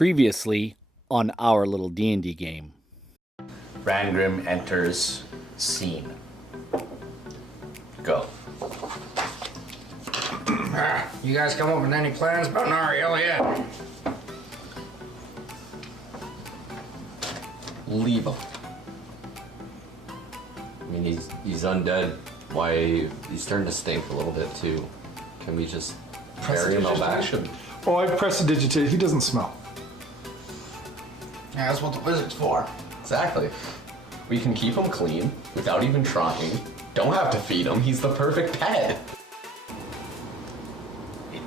Previously on our little D&D game. Rangrim enters scene. Go. You guys come up with any plans about Nariel yet? Leave him. I mean, he's undead. Why he's starting to stink a little bit too. Can we just bury him out back? Oh, I prestidigitate. He doesn't smell. Yeah, that's what the wizard's for. Exactly. We can keep him clean without even trying. Don't have to feed him. He's the perfect pet. It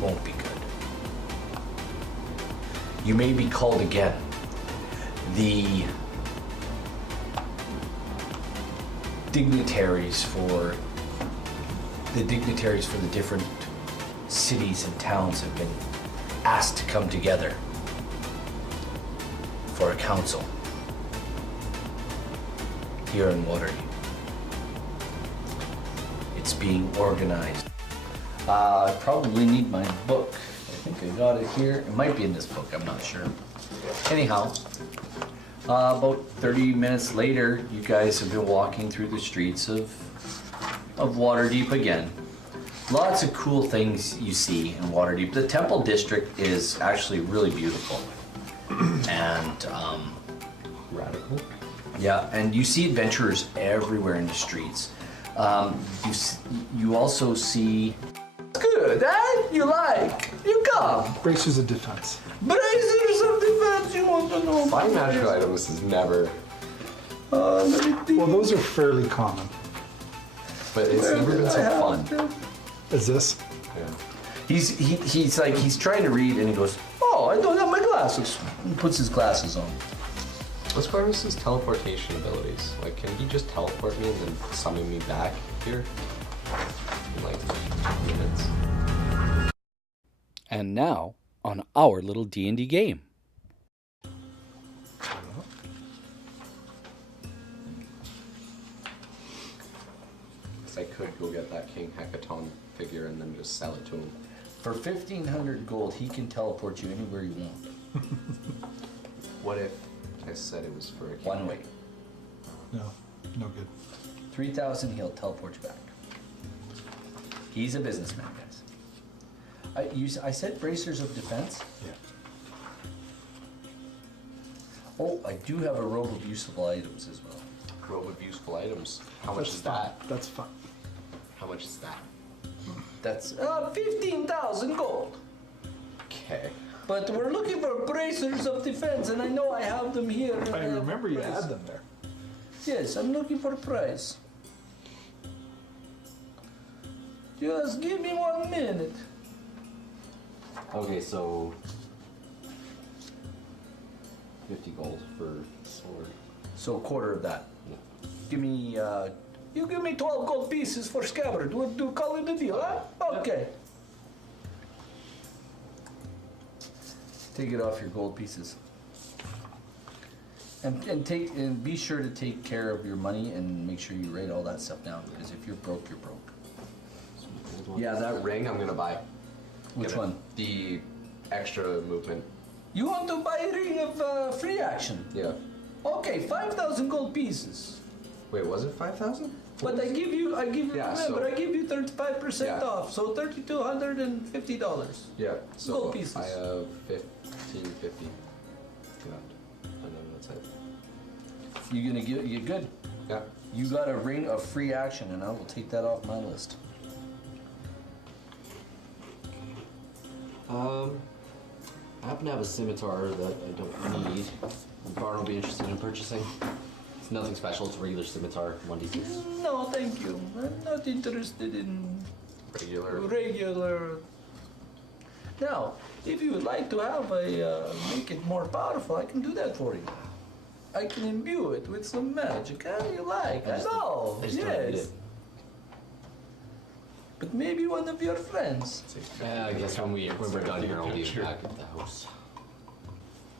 won't be good. You may be called again. The dignitaries for the different cities and towns have been asked to come together for a council here in Waterdeep. It's being organized. I probably need my book. I think I got it here. It might be in this book, I'm not sure. Anyhow, about 30 minutes later, you guys have been walking through the streets of Waterdeep again. Lots of cool things you see in Waterdeep. The Temple District is actually really beautiful. And, Radical. yeah, and you see adventurers everywhere in the streets. You also see... Good, eh? You like? You come. Bracers of defense. Bracers of defense, you want to know? Find magical items is never, Let me think. Well, those are fairly common. but it's never been so fun. Is this? Yeah. He's trying to read and he goes, oh, I don't have my glasses. He puts his glasses on. What's Corvus's teleportation abilities? Like, can he just teleport me and then summon me back here in like 2 minutes? And now on our little D&D game. Guess I could go get that King Hecaton figure and then just sell it to him. For 1,500 gold, he can teleport you anywhere you want. What if I said it was for a king? One way. No. No good. 3,000, he'll teleport you back. He's a businessman, guys. I said bracers of defense. Yeah. Oh, I do have a robe of useful items as well. Robe of useful items. How much is that? That's fine. How much is that? That's 15,000 gold. Okay. But we're looking for bracers of defense, and I know I have them here. I remember you had them there. Yes, I'm looking for a price. Just give me 1 minute. Okay, so 50 gold for sword. So a quarter of that. Yeah. Give me, you give me 12 gold pieces for scabbard. We'll do call it a deal, huh? Okay. Take it off your gold pieces. And be sure to take care of your money and make sure you write all that stuff down, because if you're broke, you're broke. Yeah, that ring I'm gonna buy. Which Give it one? The extra movement. You want to buy a ring of free action? Yeah. Okay, 5,000 gold pieces. Wait, was it 5,000? But I give you, Yeah, remember, so- I give you 35% Yeah. off, so $3,250. Yeah. So Gold pieces. I have 1,550 left, and then that's it. You good? Yeah. You got a ring of free action, and I will take that off my list. I happen to have a scimitar that I don't need. Barn will be interested in purchasing. It's nothing special, it's a regular scimitar, 1d6. No, thank you. I'm not interested in regular. Now, if you would like to have make it more powerful, I can do that for you. I can imbue it with some magic. How do you like? I know. I just don't need Yes. it. But maybe one of your friends. Yeah, I guess when we're done here, I'll be back at the house.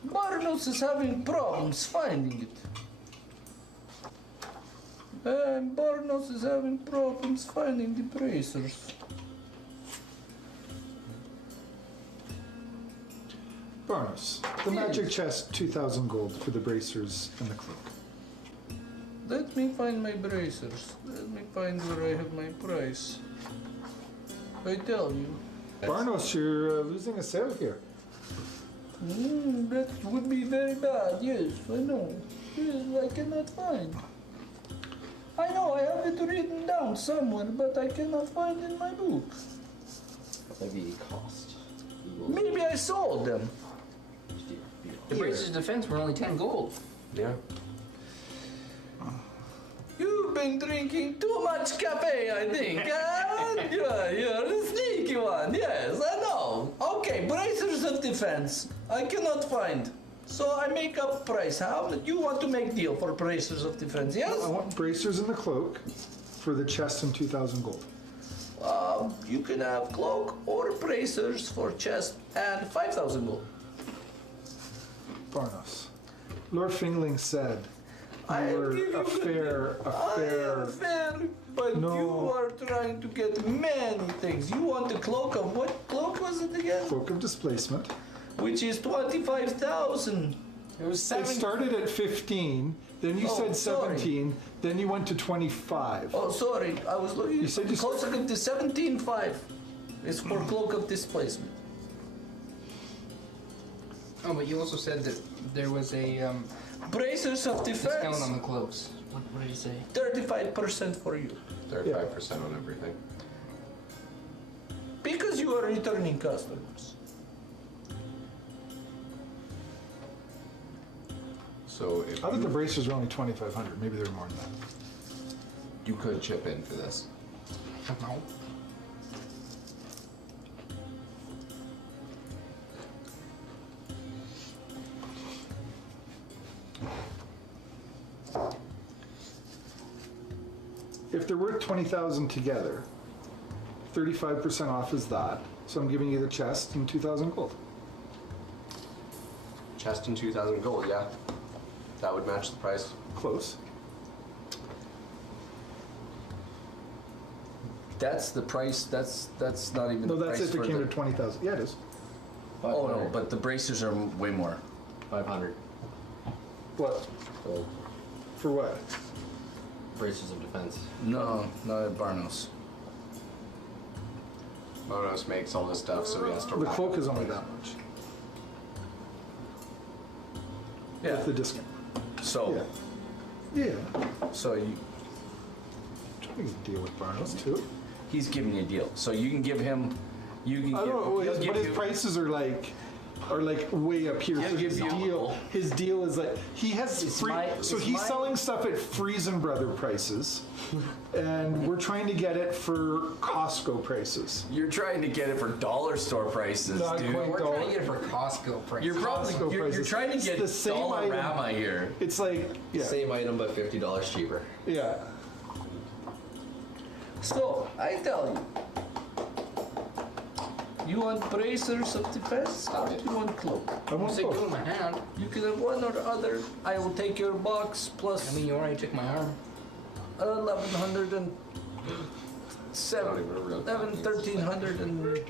Barnos is having problems finding it. Barnos is having problems finding the bracers. Barnos, the magic chest, 2,000 gold for the bracers and the cloak. Let me find my bracers. Let me find where I have my price. I tell you. Barnos, you're losing a sale here. That would be very bad. Yes, I know. Yes, I cannot find. I know I have it written down somewhere, but I cannot find in my book. Maybe cost. Maybe I sold them. The Bracers Defense were only 10 gold. Yeah. You've been drinking too much cafe, I think. You're the sneaky one. Yes, I know. Okay, bracers of defense. I cannot find. So I make up price. How you want to make deal for bracers of defense? I Yes. want bracers and the cloak for the chest and 2,000 gold. You can have cloak or bracers for chest and 5,000 gold. Barnos, Lord Fingling said I you were give you a good fair, deal. I am fair, but No. you are trying to get many things. You want the cloak of what cloak was it again? cloak of displacement. Which is 25,000. It was It 7. started at 15, then you Oh, said sorry. 17, then you went to 25. Oh, sorry, I was looking. You said you- Cloak of the 17.5 is for cloak of displacement. Oh, but you also said that there was a Bracers of discount on defense, the cloaks. What did he say? 35% for you. 35% on everything. Because you are returning customers. So if I thought the you, bracers were only 2,500. Maybe they're more than that. you could chip in for this. No. If they're worth 20,000 together, 35% off is that. So I'm giving you the chest and 2,000 gold. Chest and 2,000 gold, yeah. That would match the price. Close. That's the price. That's not even No, the that's price if it for came the. to 20,000. Yeah, it is. Oh no, but the bracers are way more. 500 What? gold. For what? Bracers of defense. No, not at Barnos. Monos makes all this stuff, so he has to The wrap cloak it is in only place. that much. Yeah. With the discount. So, Yeah. so you, Trying to get a deal with Barnos too. he's giving you a deal. So you can give him. You can I give. don't know, he'll give but his you- prices are like way up here. He'll So give you- his deal is like he has It's free. my- So it's he's my- selling stuff at Friesen Brother prices, and we're trying to get it for Costco prices. You're trying to get it for dollar store prices, Not dude. quite. We're trying to get it for Costco price. You're probably Costco you're prices. trying to It's get the same item. Dollarama here. It's like Same item, but $50 cheaper. yeah. So I tell you, you want bracers of defense or you want cloak? I want Say go in both. my hand. You can have one or the other. I will take your box plus I mean, you already took my arm.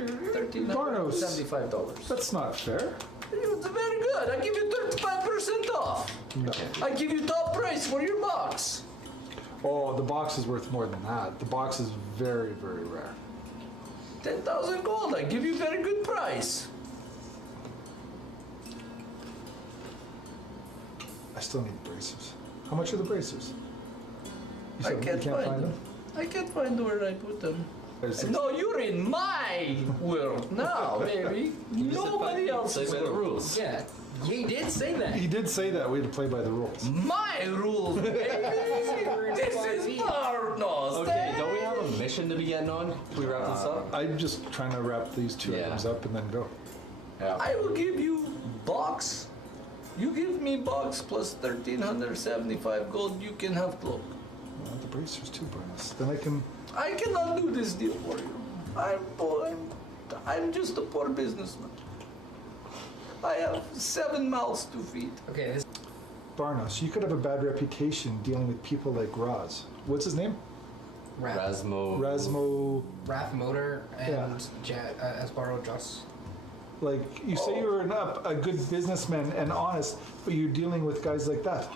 1,375 dollars. That's not fair. It's very good. I give you 35% off. No. I give you top price for your box. Oh, the box is worth more than that. The box is very, very rare. 10,000 gold. I give you very good price. I still need the bracers. How much are the bracers? You I said can't you find them. I can't find where I put them. There's No, you're in my world now, baby. Nobody else's Play by the world. rules. Yeah, he did say that. He did say that we had to play by the rules. My rules, baby. This is Barnos. Okay, don't we have a mission to be getting on? Can we wrap this up? I'm just trying to wrap these two Yeah. items up and then go. I will give you box. You give me box plus 1,375 gold. You can have cloak. I want the bracers too, Barnes. Then I can. I cannot do this deal for you. I'm poor. I'm just a poor businessman. I have 7 mouths to feed. Okay, this Barnos, you could have a bad reputation dealing with people like Roz. What's his name? Rasmo. Rasmo. Wrath Motor and Yeah. Asbaro Joss. Like, you say you're a good businessman and honest, but you're dealing with guys like that.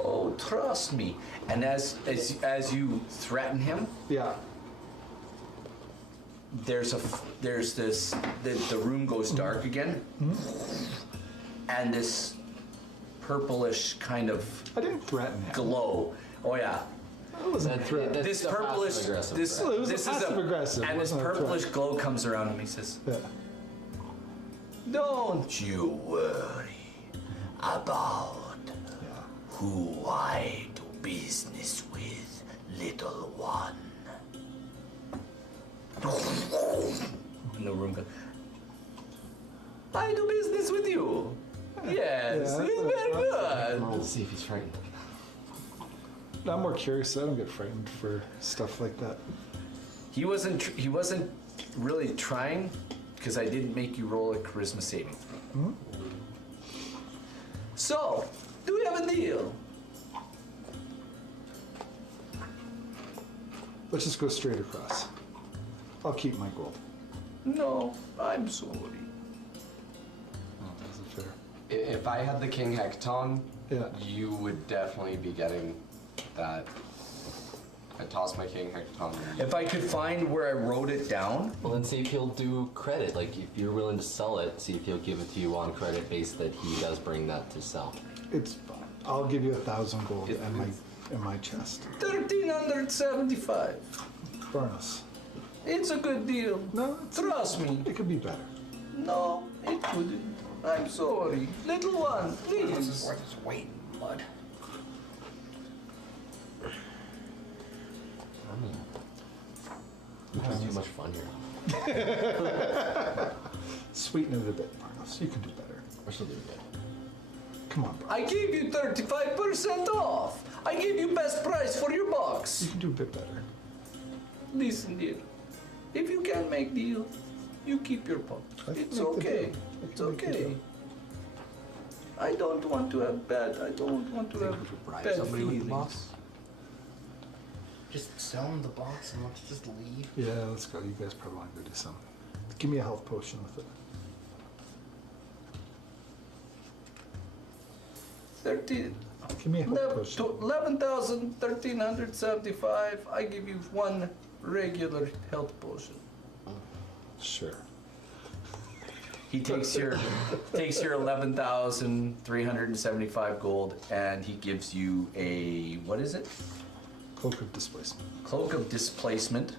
Oh, trust me. And as you threaten him, Yeah. there's this the room goes dark again, and this purplish kind of I didn't threaten him. glow. Oh yeah. I wasn't threatening. This the purplish passive-aggressive this Well, it was this a is passive-aggressive, and this wasn't a threat. purplish glow comes around him. He says, Yeah. "Don't you worry about who I do business with, little one." And the room goes, "I do business with you. Yes, Yeah, it's very good." Roll to see if he's frightened. I'm more curious. I don't get frightened for stuff like that. He wasn't really trying because I didn't make you roll a charisma saving throw. So, do we have a deal? Let's just go straight across. I'll keep my gold. No, I'm sorry. Oh, that's fair. If I had the King Hecaton, Yeah. you would definitely be getting that. I tossed my King Hecaton. If I could find where I wrote it down, Well, then see if he'll do credit. Like, if you're willing to sell it, see if he'll give it to you on credit base that he does bring that to sell. It's fine. I'll give you 1,000 gold in my chest. 1,375. Barnes. It's a good deal. No, Trust me. it could be better. No, it couldn't. I'm sorry. Little one, This is please. worth its weight in blood. We're having too much fun here. Sweeten it a bit, Barnes. You can do better. We're still doing good. Come on, Barnes. I gave you 35% off. I gave you best price for your You box. can do a bit better. Listen, dear. If you can't make deal, you keep your box. I can It's make the okay. deal. I It's can make the okay. deal. I don't want to have bad. I don't want to have bad feelings. Just sell him the box and let's just leave. Yeah, let's go. You guys probably want to go do something. Give me a health potion with it. 13. Give me a health potion. 11,175. I give you one regular health potion. Sure. He takes your 11,375 gold and he gives you a what is it? Cloak of displacement. Cloak of displacement.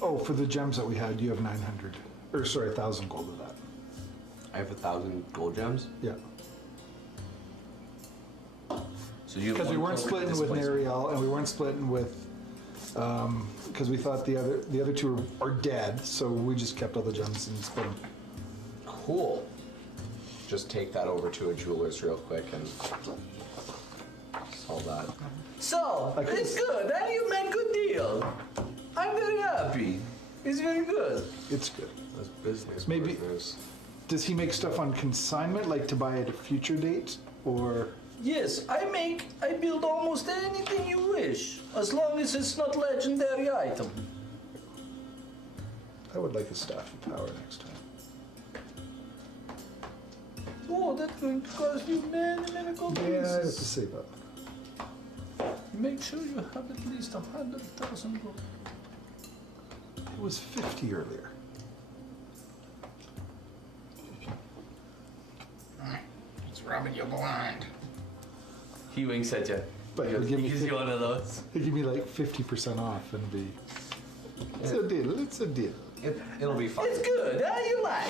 Oh, for the gems that we had, you have 900. Or sorry, 1,000 gold of that. I have 1,000 gold gems. Yeah. So you have Because we one weren't cloak of splitting with displacement. Nariel, and we weren't splitting with, because we thought the other two are dead, so we just kept all the gems and split them. Cool. Just take that over to a jeweler's real quick and sell that. So it's good. And you made good deal. I'm very happy. It's very good. It's good. That's business. Maybe- partners. Does he make stuff on consignment, like to buy at a future date, or? Yes, I build almost anything you wish, as long as it's not legendary item. I would like a staff of power next time. Oh, that's going to cost you many gold Yeah, I have to pieces. say that. Make sure you have at least 100,000 gold. It was 50 earlier. It's rubbing you blind. He winks at you. But He he'll goes, give me he gives you one of those. They give me like 50% off and be. It's a deal. It's a deal. It'll be fine. It's good. How you like?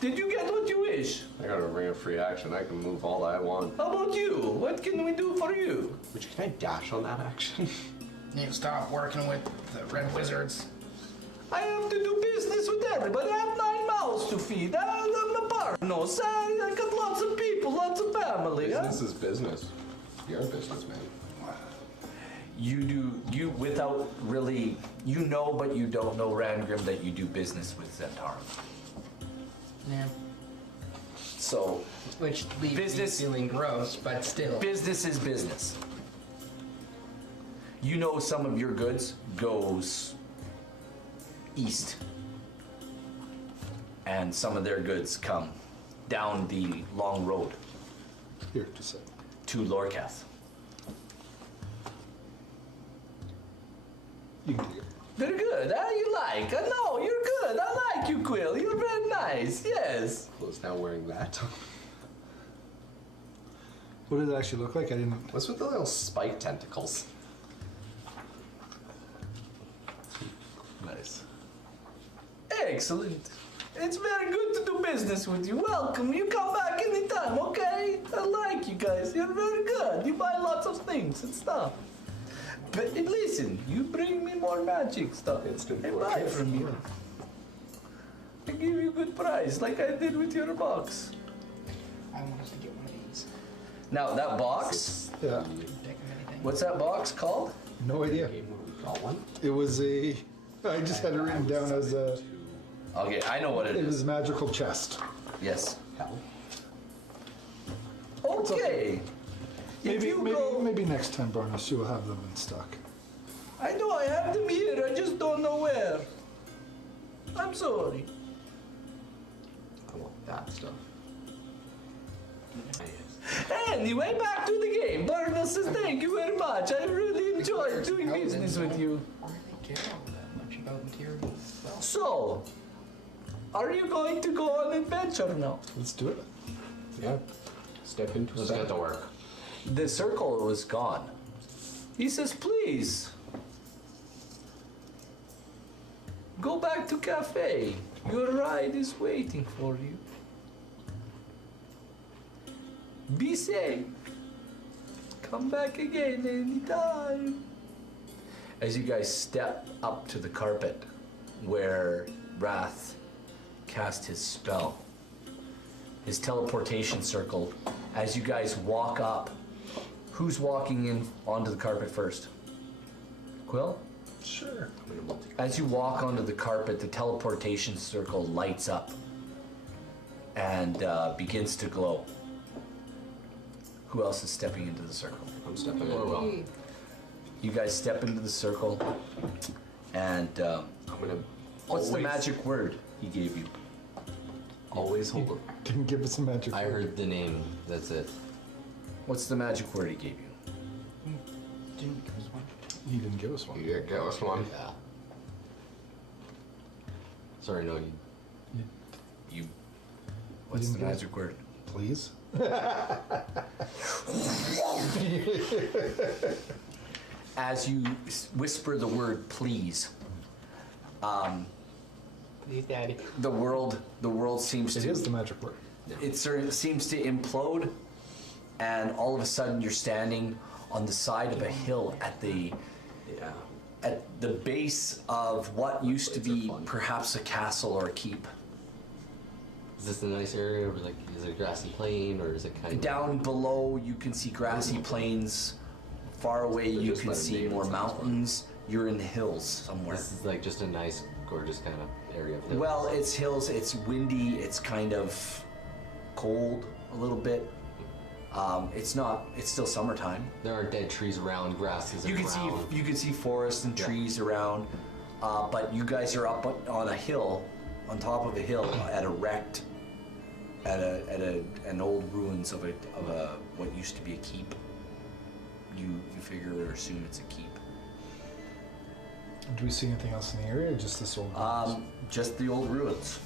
Did you get what you wish? I got a ring of free action. I can move all I want. How about you? What can we do for you? Which can I dash on that action? Need to stop working with the red wizards. I have to do business with everybody. I have 9 mouths to feed. I'm a partner. Sorry, I got lots of people, lots of family. Huh? Business is business. You're a businessman. You without really, but you don't know, Rangrim, that you do business with Zentarum. Yeah. So, Which leaves Business- me feeling gross, but still. business is business. Some of your goods goes east. and some of their goods come down the long road Here, just a sec. to Lorcath. You can take it. They're good, huh? You like? No, you're good. I like you, Quill. You're very nice. Yes. Who's now wearing that? What does it actually look like? I didn't. What's with the little spike tentacles? Nice. Excellent. It's very good to do business with you. Welcome. You come back anytime, okay? I like you guys. You're very good. You buy lots of things and stuff. But listen, you bring me more magic stuff. Instant I work. buy from you. I give you good price, like I did with your box. I wanted to get one of these. Now that box, Yeah. Deck of anything. what's that box called? No idea. Game where we got one. It was a. I just had it written down as a. Okay, I know what it It is. was a magical chest. Yes. Hell. Okay. If Maybe, you maybe, go, maybe next time, Barnos, you'll have them in stock. I know I have them here. I just don't know where. I'm sorry. I want that stuff. Anyway, back to the game. Barnes says thank you very much. I really enjoyed doing No, business then with you. I don't really care all that much about material wealth. So, are you going to go on adventure now? Let's do it. Yeah. Step into Let's get to work. The circle was gone. He says, please. Go back to cafe. Your ride is waiting for you. Be safe. Come back again anytime. As you guys step up to the carpet where Wrath cast his spell, his teleportation circle, as you guys walk up, who's walking in onto the carpet first? Quill? Sure. As you walk onto the carpet, the teleportation circle lights up and begins to glow. Who else is stepping into the circle? I'm stepping in. You guys step into the circle, and I'm gonna. what's the always- magic word he gave you? Always hold it. Didn't give us a magic. I word. heard the name. That's it. What's the magic word he gave you? Didn't give us one. He didn't give us one. Yeah, get us one. Yeah. Sorry, no. You. What's didn't the give us- magic word? Please. As you whisper the word "please," Please, Daddy. the world seems It to is the magic word. it sort of seems to implode, and all of a sudden you're standing on the side of a hill at the Yeah. base of what used to be perhaps a castle or a keep. Is this a nice area, or like, is it a grassy plain, or is it kind of Down below you can see grassy plains. Far away you Just can let it see be, more it sounds fun. mountains. You're in the hills somewhere. This is like just a nice, gorgeous kind of area of hills. Well, it's hills, it's windy, it's kind of cold a little bit. It's still summertime. There are dead trees around, grasses You around. can see forest and trees around, but you guys are up on a hill, on top of a hill, at an old ruins of a what used to be a keep. You figure or assume it's a keep. Do we see anything else in the area, or just this old? Just the old ruins.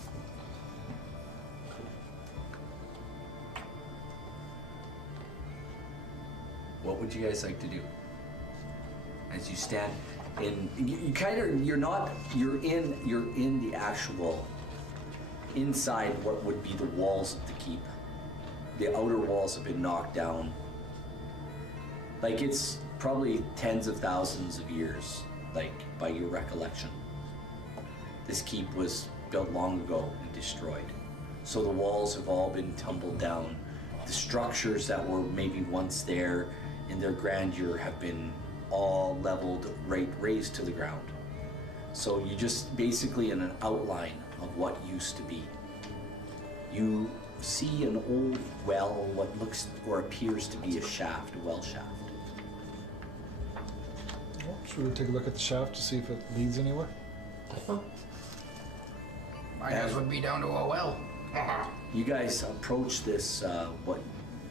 What would you guys like to do? As you stand in, you're in the actual inside what would be the walls of the keep. The outer walls have been knocked down. Like it's probably tens of thousands of years, like by your recollection. This keep was built long ago and destroyed. So the walls have all been tumbled down. The structures that were maybe once there in their grandeur have been all leveled, raised to the ground. So you just basically in an outline of what used to be. You see an old well, what looks or appears to be a shaft, a well shaft. Should we take a look at the shaft to see if it leads anywhere? My guess would be down to a well. You guys approach this, what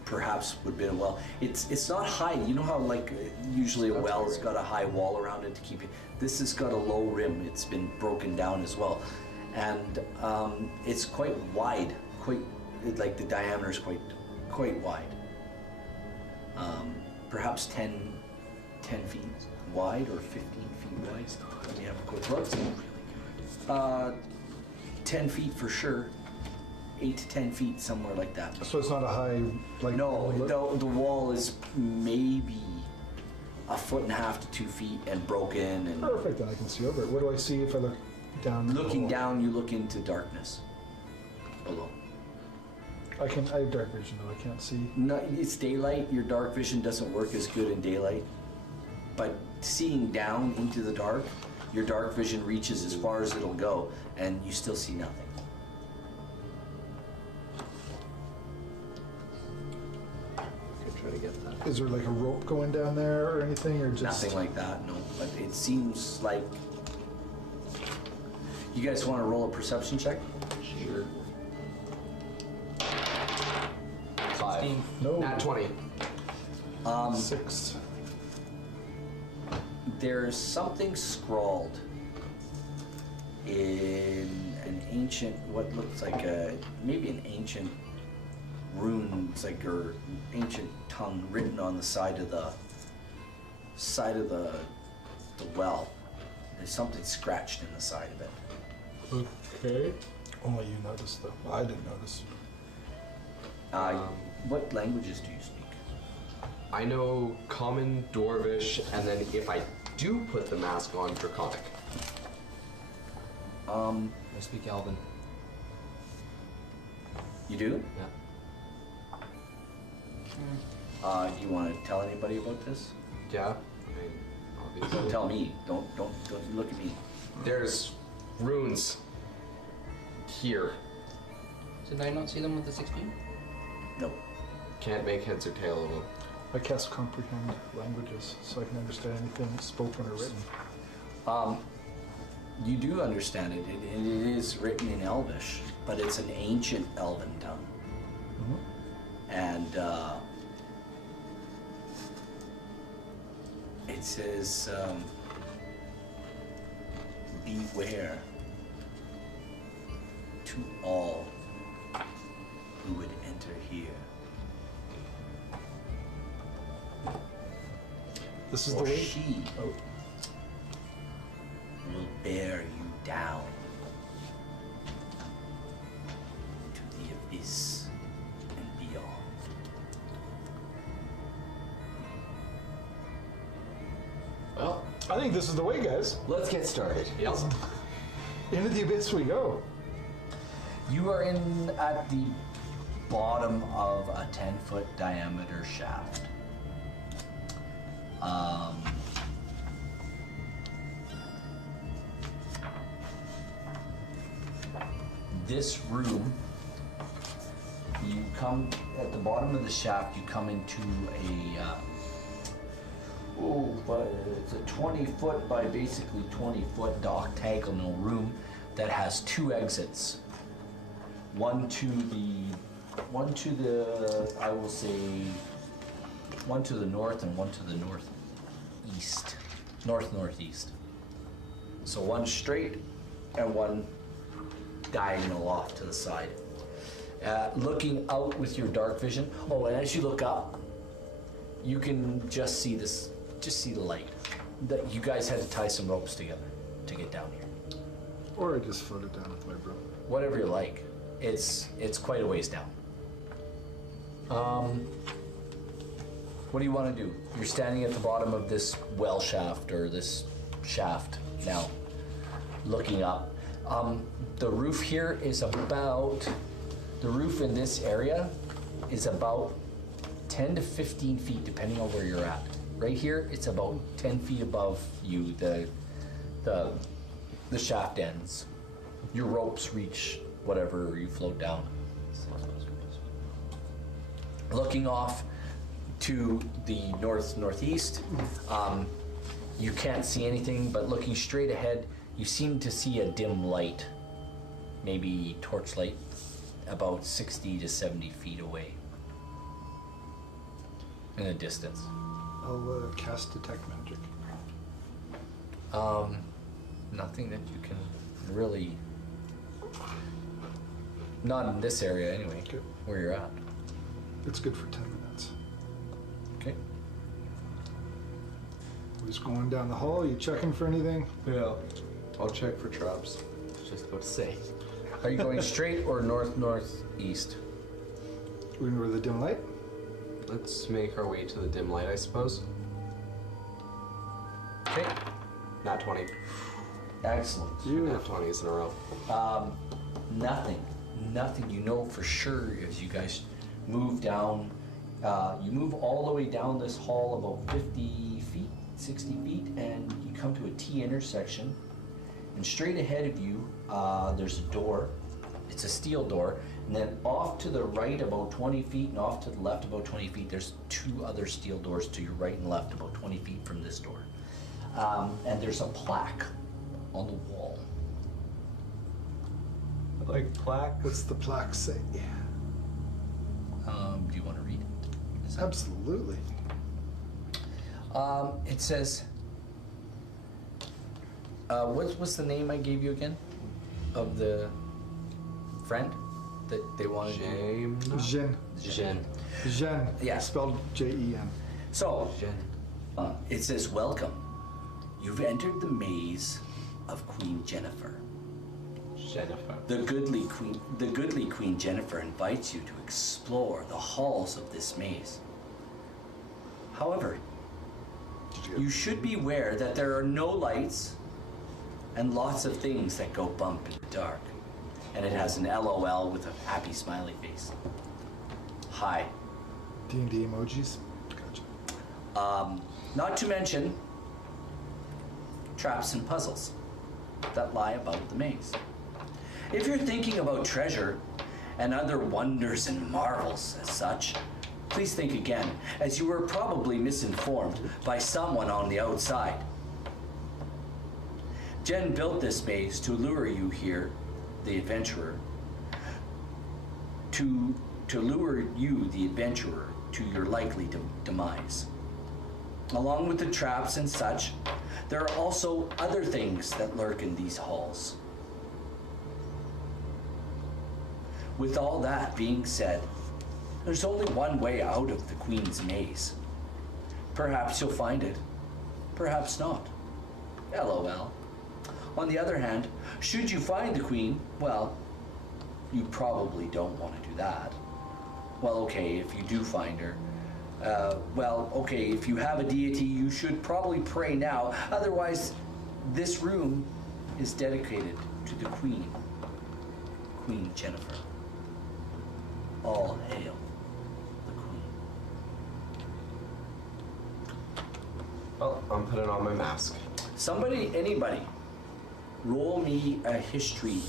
perhaps would be a well. It's not high. You know how like usually a well's got a high wall around it to keep it. This has got a low rim. It's been broken down as well, and it's quite wide. Quite like the diameter is quite wide. Perhaps 10 feet wide or 15 feet wide. Let me have a quick look. 10 feet for sure. 8 to 10 feet, somewhere like that. So it's not a high, like... No, the wall is maybe 1.5 to 2 feet and broken. And Perfect, then I can see over it. What do I see if I look down? looking down, you look into darkness below. I have dark vision though, I can't see. No, it's daylight. Your dark vision doesn't work as good in daylight. But seeing down into the dark, your dark vision reaches as far as it'll go, and you still see nothing. Could try to get that. Is there like a rope going down there or anything, or just... Nothing like that, no. But it seems like... You guys want to roll a perception check? Sure. 5. No. Nat 20. 6. There's something scrawled in an ancient, what looks like maybe an ancient rune, it's like or ancient tongue written on the side of the well. There's something scratched in the side of it. Okay. Only you noticed though. I didn't notice. What languages do you speak? I know Common, Dwarvish, and then if I do put the mask on, Draconic. I speak Elven. You do? Yeah. Do you want to tell anybody about this? Yeah. I mean, obviously. Don't tell me. Don't look at me. There's runes here. Did I not see them with the 16? No. Can't make heads or tail of them. I cast comprehend languages, so I can understand anything spoken or written. You do understand it. It is written in Elvish, but it's an ancient Elven tongue. And it says, beware to all who would enter here. This is For the way. she Oh, will bear you down to the abyss and beyond. Well, I think this is the way, guys. let's get started. Yep. Into the abyss we go. You are in at the bottom of a 10-foot diameter shaft. This room, you come at the bottom of the shaft, you come into it's a 20-foot by basically 20-foot octagonal room that has 2 exits. One to the I will say one to the north and one to the northeast. So one straight and one diagonal off to the side. Looking out with your dark vision. Oh, and as you look up, you can just see the light. That you guys had to tie some ropes together to get down here. Or I just floated down with my broom. Whatever you like. It's quite a ways down. What do you want to do? You're standing at the bottom of this well shaft or this shaft now, looking up. The roof here is the roof in this area is about 10 to 15 feet depending on where you're at. Right here, it's about 10 feet above you, the shaft ends. Your ropes reach whatever you float down. Looking off to the northeast, you can't see anything, but looking straight ahead, you seem to see a dim light maybe torchlight, about 60 to 70 feet away in the distance. I'll cast detect magic. Nothing that you can really. Not in this area anyway, Okay. where you're at. It's good for 10 minutes. Okay. We're just going down the hall. You checking for anything? Yeah. I'll check for traps. Just about to say. Are you going straight or northeast? We're gonna go to the dim light. Let's make our way to the dim light, I suppose. Okay. Nat 20. Excellent. Nat 20s in a row. Nothing you know for sure as you guys move down. You move all the way down this hall about 50 feet, 60 feet, and you come to a T intersection. And straight ahead of you, there's a door. It's a steel door. And then off to the right about 20 feet and off to the left about 20 feet, there's two other steel doors to your right and left about 20 feet from this door. And there's a plaque on the wall. Like plaque. What's the plaque say? Do you want to read it? Absolutely. It says, what's the name I gave you again? Of the friend that they wanted to... James. Jen. Jen. Jen. Yeah. Spelled Jen. So, Jen. it says, welcome. You've entered the maze of Queen Jennifer. Jennifer. The goodly Queen Jennifer invites you to explore the halls of this maze. However, you should be aware that there are no lights and lots of things that go bump in the dark. And it has an LOL with a happy smiley face. Hi. D&D emojis. Gotcha. Not to mention traps and puzzles that lie about the maze. If you're thinking about treasure and other wonders and marvels as such, please think again, as you were probably misinformed by someone on the outside. Jen built this maze to lure you here, the adventurer, to lure you, the adventurer, to your likely demise. Along with the traps and such, there are also other things that lurk in these halls. With all that being said, there's only one way out of the Queen's maze. Perhaps you'll find it, perhaps not. LOL. On the other hand, should you find the Queen, well, you probably don't want to do that. Well, okay, if you do find her, if you have a deity, you should probably pray now. Otherwise, this room is dedicated to the Queen, Queen Jennifer. All hail the Queen. Well, I'm putting on my mask. Anybody, roll me a history.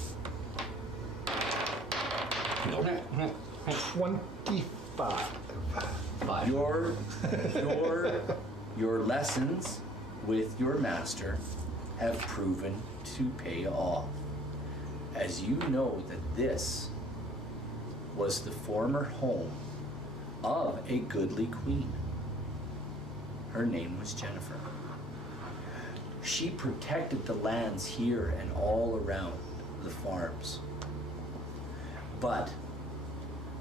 25. Your lessons with your master have proven to pay off. As you know that this was the former home of a goodly queen. Her name was Jennifer. She protected the lands here and all around the farms. But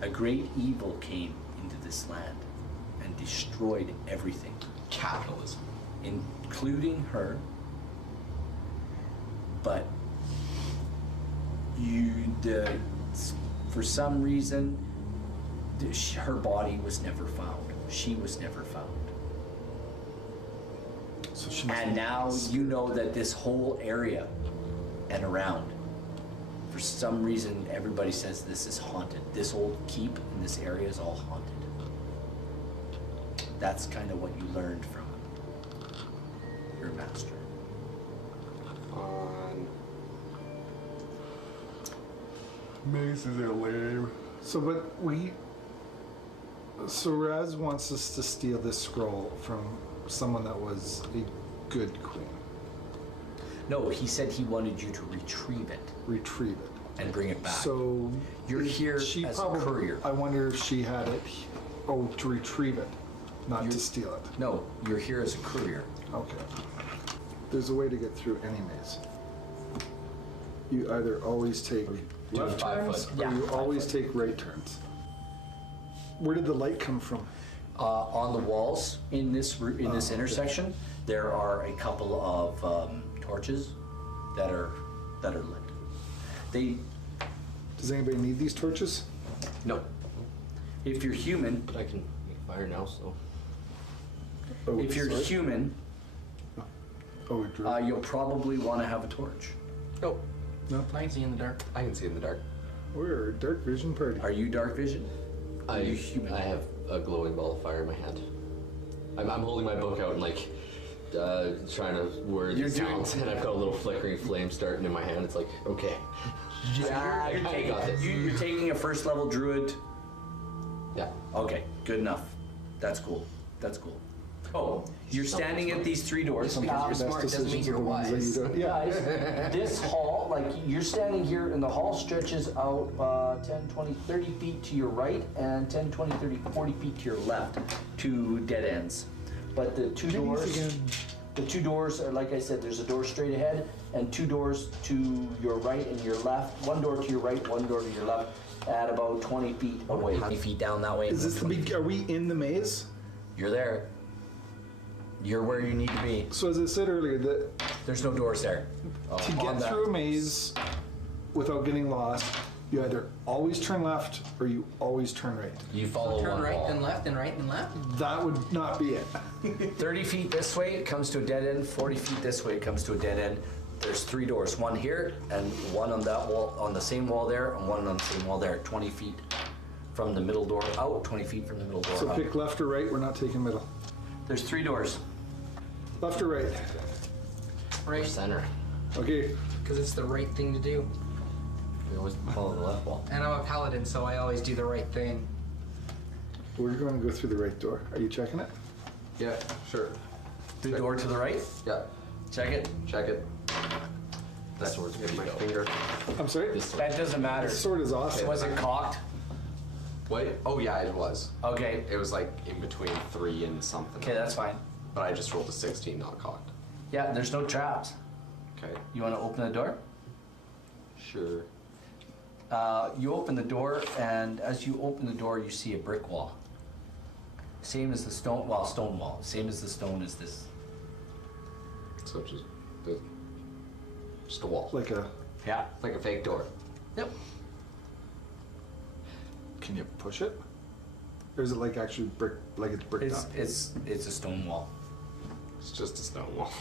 a great evil came into this land and destroyed everything, Capitalism. including her. But for some reason, her body was never found. She was never found. So she must And be- now you know that this whole area and around, for some reason, everybody says this is haunted. This old keep in this area is all haunted. That's kind of what you learned from your master. On. Mazes are lame. So Raz wants us to steal this scroll from someone that was a good queen. No, he said he wanted you to retrieve it. Retrieve it. and bring it back. So You're here she as a probably, courier. I wonder if she had it, to retrieve it, not to steal it. No, you're here as a courier. Okay. There's a way to get through any maze. You either always take left 5 turns, foot. or Yeah, you 5 always foot. take right turns. Where did the light come from? On the walls in this okay. intersection, there are a couple of torches that are lit. They, Does anybody need these torches? no. If you're human, But I can make fire now, so. Oh, if you're sorry. human, Oh, we drew. you'll probably want to have a torch. Oh, No, I can see in the dark. I can see in the dark. we're a dark vision party. Are you dark vision? Are you human? I have a glowing ball of fire in my hand. I'm holding my book out and like trying to word You're the doing- sounds, and I've got a little flickering flame starting in my hand. It's like, okay, yeah, You're I got this. You're taking a first level druid. Yeah. Okay, good enough. That's cool. That's cool. Oh, you're standing at these 3 doors. Just because you're Best smart doesn't mean decisions you're are the ones that wise. you don't- Yeah. Guys, this hall, like you're standing here and the hall stretches out 10, 20, 30 feet to your right and 10, 20, 30, 40 feet to your left to dead ends. But the two doors are, like I said, there's a door straight ahead and 2 doors to your right and your left. 1 door to your right, 1 door to your left at about 20 feet away. 20 feet down that way. Is this the big? Are we in the maze? You're there. You're where you need to be. So as I said earlier, that There's no doors there. to On get that- through a maze without getting lost, you either always turn left or you always turn right. You follow Turn one right, wall. then left, then right, then left. That would not be it. 30 feet this way, it comes to a dead end. 40 feet this way, it comes to a dead end. There's 3 doors, 1 here and 1 on that wall, on the same wall there, and 1 on the same wall there. 20 feet from the middle door out, 20 feet from the middle door So out. pick left or right. We're not taking middle. There's 3 doors. Left or right? Or Right, center. Okay. because it's the right thing to do. We always follow the left wall. And I'm a paladin, so I always do the right thing. We're going to go through the right door. Are you checking it? Yeah, sure. The door to the right, Yeah, check it. check it. This sword's Hit pretty my dope. finger. I'm sorry. This sword. That doesn't matter. This sword is awesome. Was it cocked? What? Oh yeah, it was. Okay. It was like in between 3 and something. Okay, that's fine. But I just rolled a 16, not cocked. Yeah, there's no traps. Okay. You want to open the door? Sure. You open the door, and as you open the door, you see a brick wall. Same as the stone, well, stone wall. Same as the stone as this. So just a wall. Like a. Yeah. Like a fake door. Yep. Can you push it? Or is it like actually brick? Like it's bricked up? It's a stone wall. It's just a stone wall.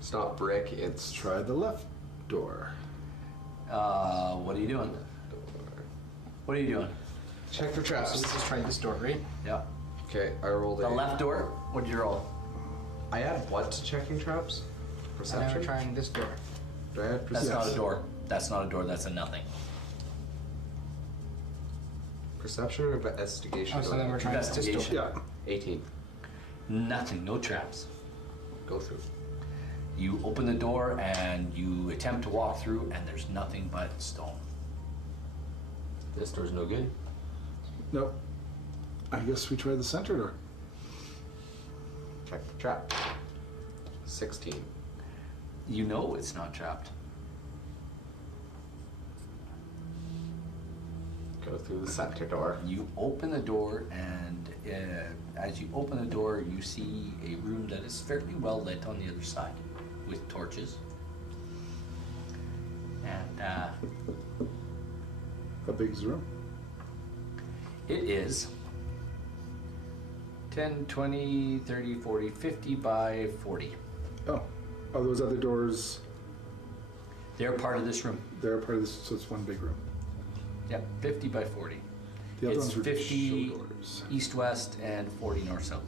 It's not brick, it's Try the left door. What are you doing? What are you doing? check for So traps. let's just try this door, right? Yeah. Okay, I rolled The a. left door. What did you roll? I add what to checking traps? And now we're Perception? trying this door. Do I add That's perception? not a door. That's not a door. That's a nothing. Perception or investigation? Oh, so then we're trying this door. Investigation. Yeah. 18. Nothing. No traps. Go through. You open the door and you attempt to walk through, and there's nothing but stone. This door's no good. Nope. I guess we try the center door. Check for trap. 16. You know it's not trapped. Go through the center door. You open the door, and as you open the door, you see a room that is fairly well lit on the other side with torches. And How big is the room? it is 10, 20, 30, 40, 50 by 40. Oh. Are those other doors? They're part of this room. They're part of this, so it's one big room. Yep, 50 by 40. The other It's ones were 50 show doors. east-west and 40 north-south.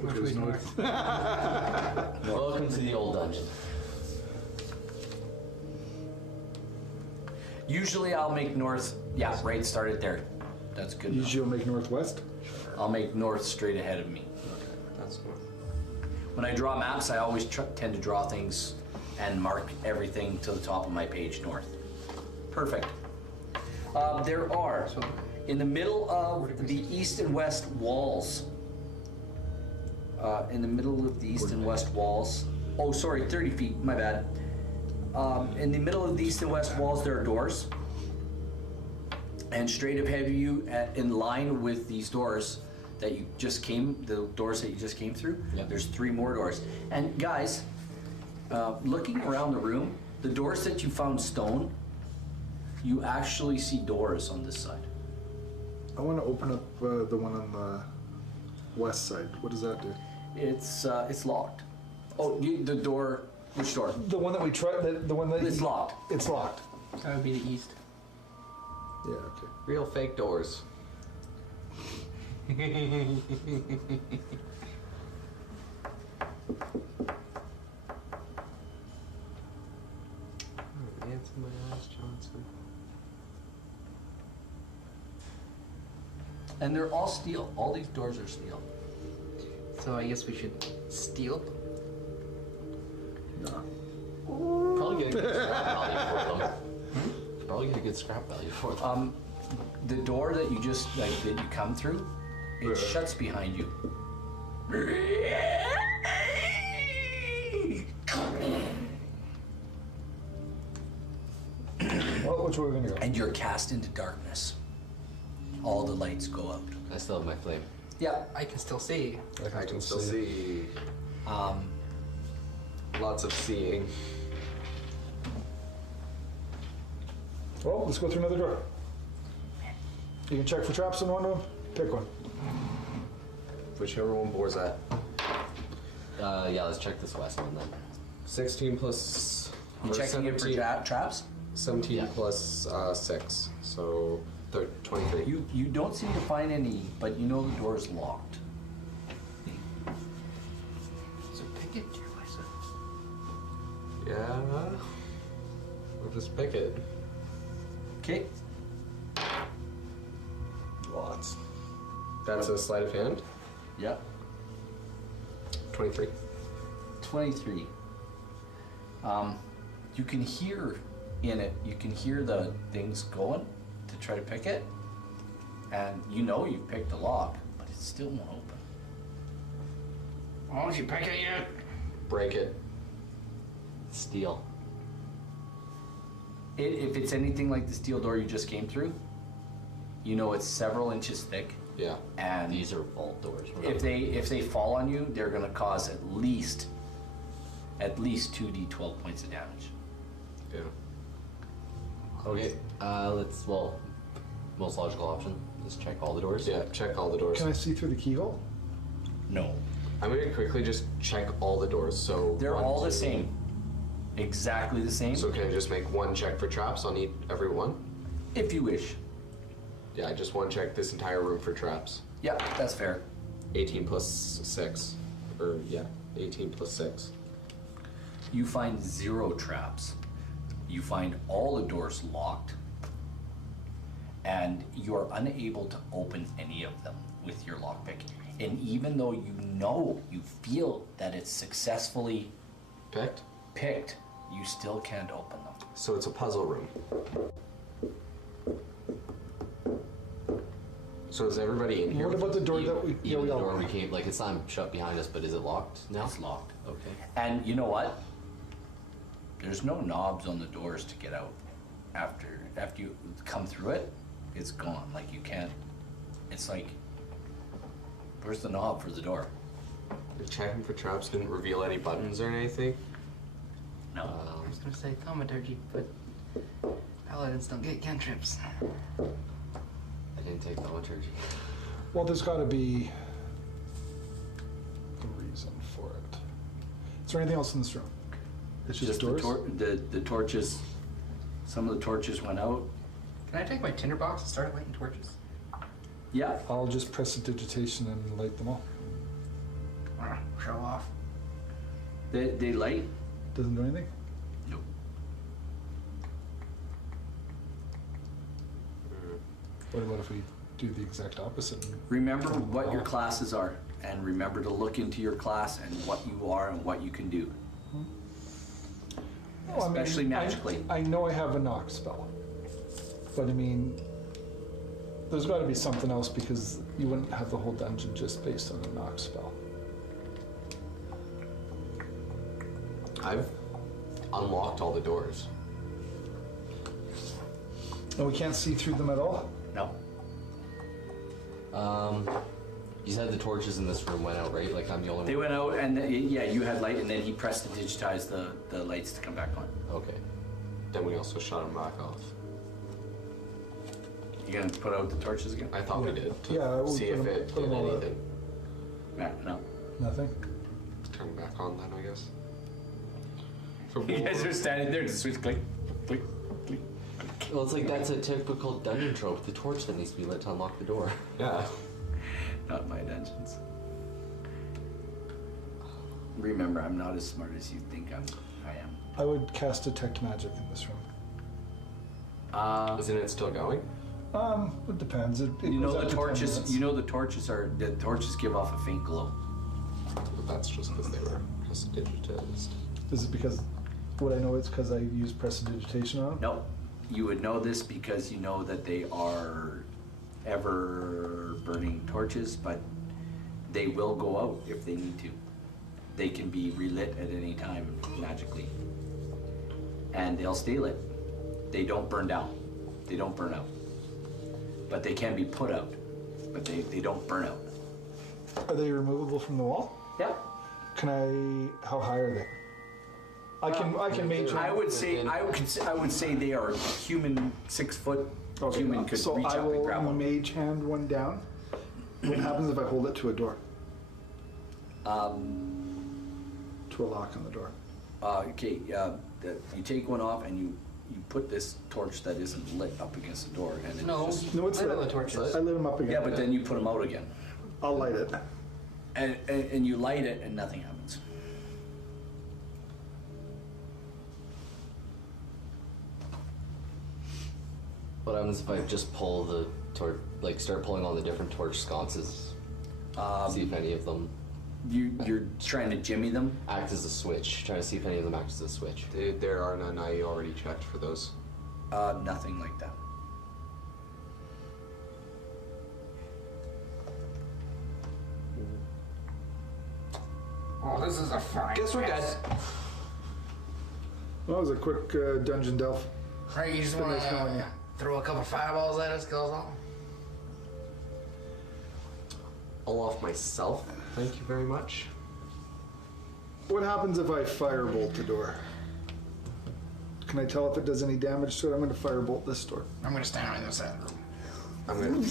Which was north. Welcome to the old dungeon. Usually I'll make north, yeah, right, start it there. That's good enough. Usually you'll make northwest. I'll make north straight ahead of me. That's north. When I draw maps, I always tend to draw things and mark everything to the top of my page north. Perfect. There are, in the middle of the east and west walls, in the middle of the east and west walls, oh sorry, 30 feet, my bad. In the middle of the east and west walls, there are doors. And straight ahead of you, in line with these doors that you just came, the doors that you just came through, there's 3 more doors. And guys, looking around the room, the doors that you found stone, you actually see doors on this side. I want to open up the one on the west side. What does that do? It's locked. Oh, the door, which door? The one that we tried, the one that... It's locked. It's locked. That would be the east. Yeah, okay. Real fake doors. Answer my ass, Johnson. And they're all steel. All these doors are steel. So I guess we should steal. No. Probably get a good scrap value for them. Probably get a good scrap value for them. The door that you just, like, that you come through, it shuts behind you. Well, which way are we gonna go? And you're cast into darkness. All the lights go out. I still have my flame. Yeah. I can still see. I can still see. Lots of seeing. Well, let's go through another door. You can check for traps in one of them. Pick one. Whichever one bores at. Yeah, let's check this west one then. 16 plus. You or checking it for 17 traps? 17 Yeah. plus 6, so 23. You don't seem to find any, but you know the door is locked. So pick it, dear Lisa. Yeah. We'll just pick it. Okay. Lots. That's a sleight of hand. Yeah. 23. 23. You can hear in it, you can hear the things going to try to pick it. And you know you picked a lock, but it still won't open. Oh, did you pick it yet? Break it. Steel. If it's anything like the steel door you just came through, you know it's several inches thick. Yeah. And These are vault doors. if they fall on you, they're gonna cause at least 2d12 points of damage. Yeah. Okay, most logical option is check all the doors. Yeah, check all the doors. Can I see through the keyhole? No. I'm gonna quickly just check all the doors, so... They're one, all the two. same. Exactly the same. So can I just make one check for traps on every one? If you wish. Yeah, I just one check this entire room for traps. Yeah, that's fair. 18 plus 6. Or, yeah, 18 plus 6. You find 0 traps. You find all the doors locked. And you're unable to open any of them with your lockpick. And even though you feel that it's successfully Picked? you still can't open them. So it's a puzzle room. So is everybody in here? What about the door that we... Even the all... door we came, like it's not shut behind us, but is it locked now? It's locked. Okay. And you know what? There's no knobs on the doors to get out. After you come through it, it's gone. Like you can't. It's like, where's the knob for the door? Checking for traps didn't reveal any buttons or anything? No. I was gonna say thaumaturgy, but paladins don't get cantrips. I didn't take thaumaturgy. Well, there's got to be a reason for it. Is there anything else in this room? It's just doors? The torches. Some of the torches went out. Can I take my tinderbox and start lighting torches? Yeah. I'll just press the digitation and light them all. Show off. They light. Doesn't do anything? Nope. What about if we do the exact opposite? Remember what your classes are, and remember to look into your class and what you are and what you can do. Well, I mean, Especially magically. I know I have a knock spell. But I mean, there's got to be something else because you wouldn't have the whole dungeon just based on a knock spell. I've unlocked all the doors. And we can't see through them at all? No. You said the torches in this room went out, right? Like I'm the only They one. went out and yeah, you had light and then he pressed to digitize the lights to come back on. Okay. Then we also shut them back off. You gonna put out the torches again? I thought we did to Yeah, we see put if 'em- it put 'em did all out. anything. No. Nothing? Turn it back on then, I guess. So You guys are standing there, just switch, click, click, click. Well, it's like that's a typical dungeon trope. The torch that needs to be lit to unlock the door. yeah. Not my dungeons. Remember, I'm not as smart as you think I am. I would cast Detect Magic in this room. Isn't it still going? It depends. It You know goes up the to 10 torches. minutes. You know the torches give off a faint glow. But that's just because they were prestidigitized. Is it because, would I know it's because I use prestidigitation on them? No, you would know this because you know that they are ever burning torches, but they will go out if they need to. They can be relit at any time magically, and they'll stay lit. They don't burn down. They don't burn out. But they can be put out, but they don't burn out. Are they removable from the wall? Yep. How high are they? I can make I would say they are human 6 foot. Human could so reach I up and will grab one. mage hand one down. What happens if I hold it to a door? To a lock on the door. Okay, you take one off and you put this torch that isn't lit up against the door, and it No, just, No, it's light lit. all the torches. I lit them up again. yeah, but then you put them out again, I'll light it. and you light it and nothing happens. What happens if I just pull the torch, like start pulling all the different torch sconces? See if any of them You're trying to jimmy them. act as a switch. Trying to see if any of them act as a switch. There are none. I already checked for those. Nothing like that. Oh, this is a fine. Guess we're dead. Well, that was a quick dungeon delve. Right, you just Been want nice knowing you. to throw a couple fireballs at us, kills all. All off myself. Thank you very much. What happens if I firebolt the door? Can I tell if it does any damage to it? I'm going to firebolt this door. I'm gonna stand on the side of the room. I'm gonna.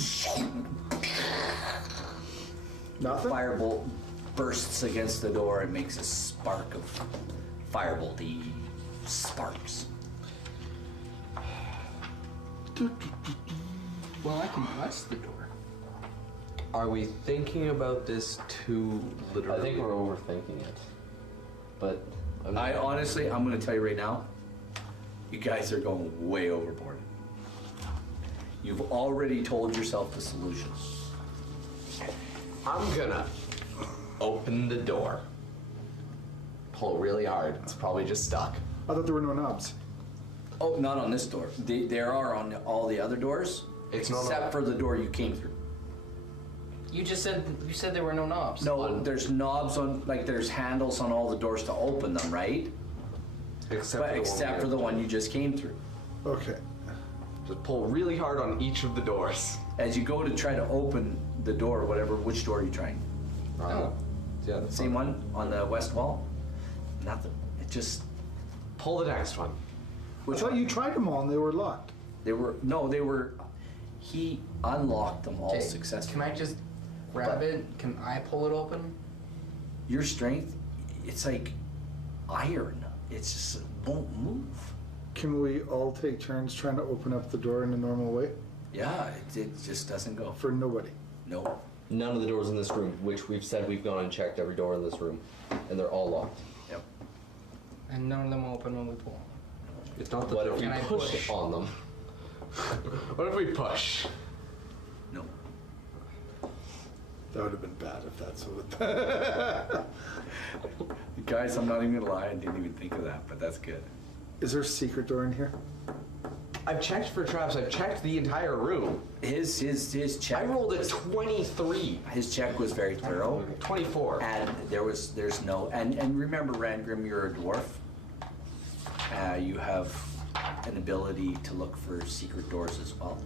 Nothing? Firebolt bursts against the door and makes a spark of firebolty sparks. Well, I can bless the door. Are we thinking about this too literally? I think we're overthinking it. But I'm I honestly, I'm going to tell you right now, you guys are going way overboard. You've already told yourself the solution. I'm gonna open the door. Pull really hard. It's probably just stuck. I thought there were no knobs. Oh, not on this door. There are on all the other doors, It's not except on- for the door you came through. You said there were no knobs. No, there's knobs on, like there's handles on all the doors to open them, right? Except for the one you just came through. Okay. Just pull really hard on each of the doors. As you go to try to open the door, whatever, which door are you trying? Yeah. That's Same one on the west wall? Nothing. It just, Pull the next one. I thought you tried them all and they were locked. he unlocked them all Okay, successfully. Can I just grab it? Can I pull it open? Your strength, it's like iron. It's just, it won't move. Can we all take turns trying to open up the door in a normal way? Yeah, it just doesn't go. For nobody. No. none of the doors in this room, which we've said we've gone and checked every door in this room, and they're all locked. Yep. And none of them open when we pull. It's not the What if we Can I push push? on them? What if we push? No. That would have been bad if that's what. Guys, I'm not even gonna lie, I didn't even think of that, but that's good. Is there a secret door in here? I've checked for traps. I've checked the entire room. His I check. rolled a 23. His check was very thorough. 24. And there's no, and remember, Rangrim, you're a dwarf. You have an ability to look for secret doors as well.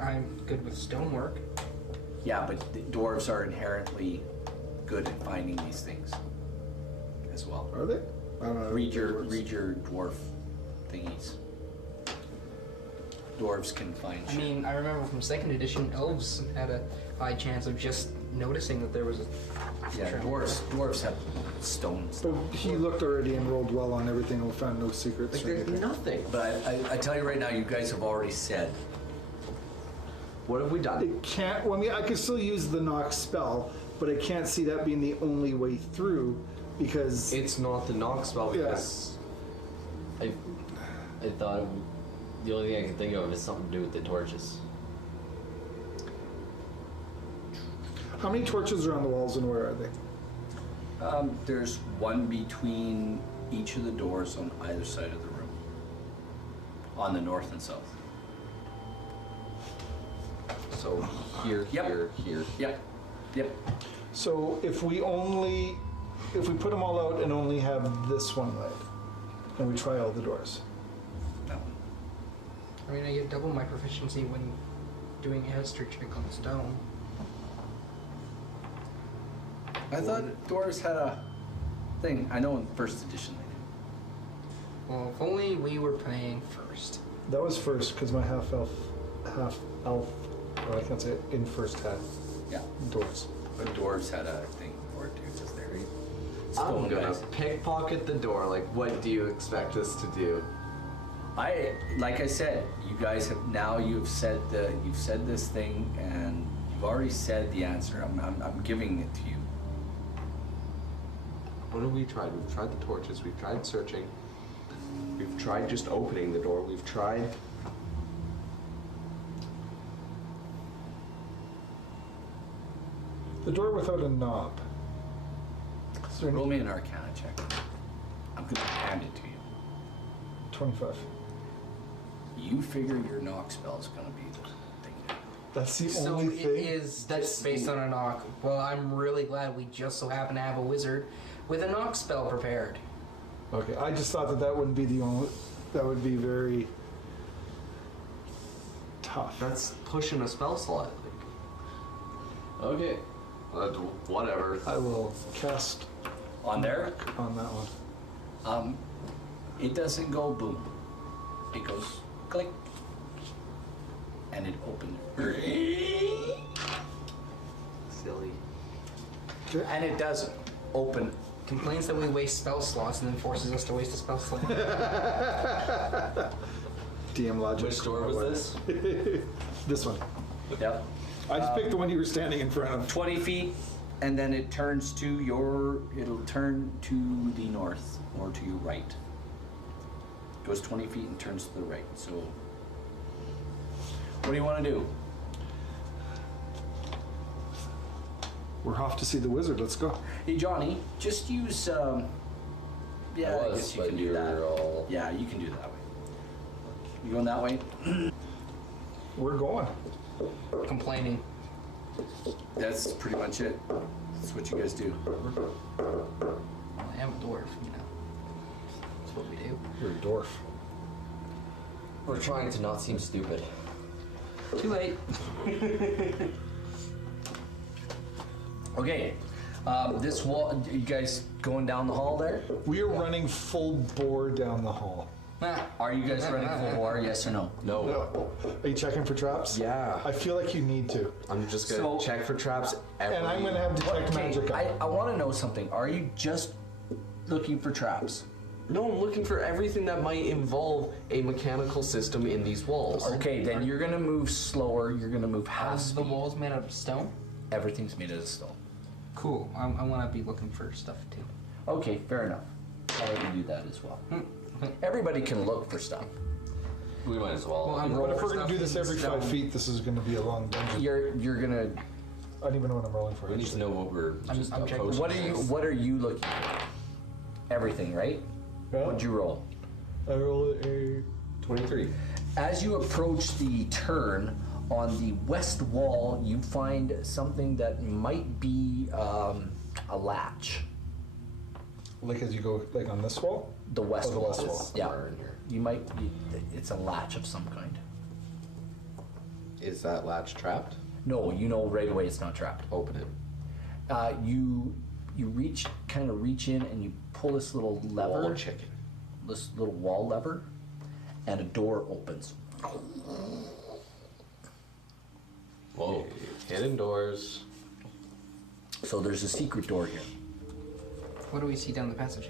I'm good with stonework. Yeah, but the dwarves are inherently good at finding these things as well. Are they? I don't know. Read your dwarf thingies. Dwarves can find I shit. mean, I remember from 2nd edition, elves had a high chance of just noticing that there was a. Yeah, dwarves have stones. But he looked already and rolled well on everything and found no secrets. Like, or there's anything. nothing. But I tell you right now, you guys have already said. What have we done? It can't. Well, I mean, I could still use the knock spell, but I can't see that being the only way through because It's not the knock spell Yeah. because I thought the only thing I could think of is something to do with the torches. how many torches are on the walls and where are they? There's one between each of the doors on either side of the room. On the north and south. so here, Yep. here. Yep. So if we put them all out and only have this one lit, and we try all the doors. That one. I mean, I get double my proficiency when doing a history check on stone. I thought dwarves had a thing. I know in 1st edition they Well, if only we were playing first. That was first because my half elf, or I can't say it, in first had did. Yeah. doors. But dwarves had a thing for it too, because they're I'm stone gonna guys. pickpocket the door. Like, what do you expect us to do? Like I said, you guys have now you've said this thing and you've already said the answer. I'm giving it to you. What have we tried? We've tried the torches. We've tried searching. We've tried just opening the door. We've tried. The door without a knob. Is there Roll me an Arcana check. I'm gonna hand it to you. 25. You figure your knock spell is gonna be the thing. That's the So only it thing. is based on a knock. Well, I'm really glad we just so happen to have a wizard with a knock spell prepared. Okay, I just thought that wouldn't be the only. That would be very tough. That's pushing a spell slot. Like, okay. Whatever. I will cast On there, on that one. it doesn't go boom. It goes click, and it opens. Silly. Okay. And it doesn't open. Complains that we waste spell slots and then forces us to waste a spell slot. DM logic. Which door was this? This one. Yep. I just picked the one you were standing in front of. 20 feet, and then it turns to it'll turn to the north or to your right. Goes 20 feet and turns to the right. So, what do you want to do? We're off to see the wizard. Let's go. Hey, Johnny, just use, yeah, I I was, guess you but can do you're that. all- Yeah, you can do that way. You going that way? We're going. Complaining. That's pretty much it. That's what you guys do. Well, I am a dwarf, you know. That's what we do. You're a dwarf. We're trying to not seem stupid. Too late. Okay, this wall, you guys going down the hall there? We are running full bore down the hall. Are you guys running full war, yes or no? No. No. Are you checking for traps? Yeah. I feel like you need to. I'm just gonna So- check for traps every. And I'm going to have detect Okay, magic up. I want to know something. Are you just looking for traps? No, I'm looking for everything that might involve a mechanical system in these walls. Okay, then you're gonna move slower. You're gonna move half Is the speed. walls made out of stone? Everything's made out of stone. Cool. I want to be looking for stuff too. Okay, fair enough. I'll let you do that as well. Everybody can look for stuff. We might as well. Well, I'm But rolling if for we're going stuff to do this in every stone. 5 feet, this is going to be a long dungeon. You're gonna. I don't even know what I'm rolling for. we need to know what we're just I'm checking. approaching. What are you looking for? Everything, right? Yeah. What'd you roll? I rolled a 23. As you approach the turn on the west wall, you find something that might be a latch. Like as you go, like on this wall? The west Oh, the wall. west wall. Yeah. Somewhere in here. It's a latch of some kind. Is that latch trapped? No, you know right away it's not trapped. Open it. You kind of reach in and you pull this little lever. Wall chicken. This little wall lever, and a door opens. Whoa. Hidden doors. So there's a secret door here. What do we see down the passage?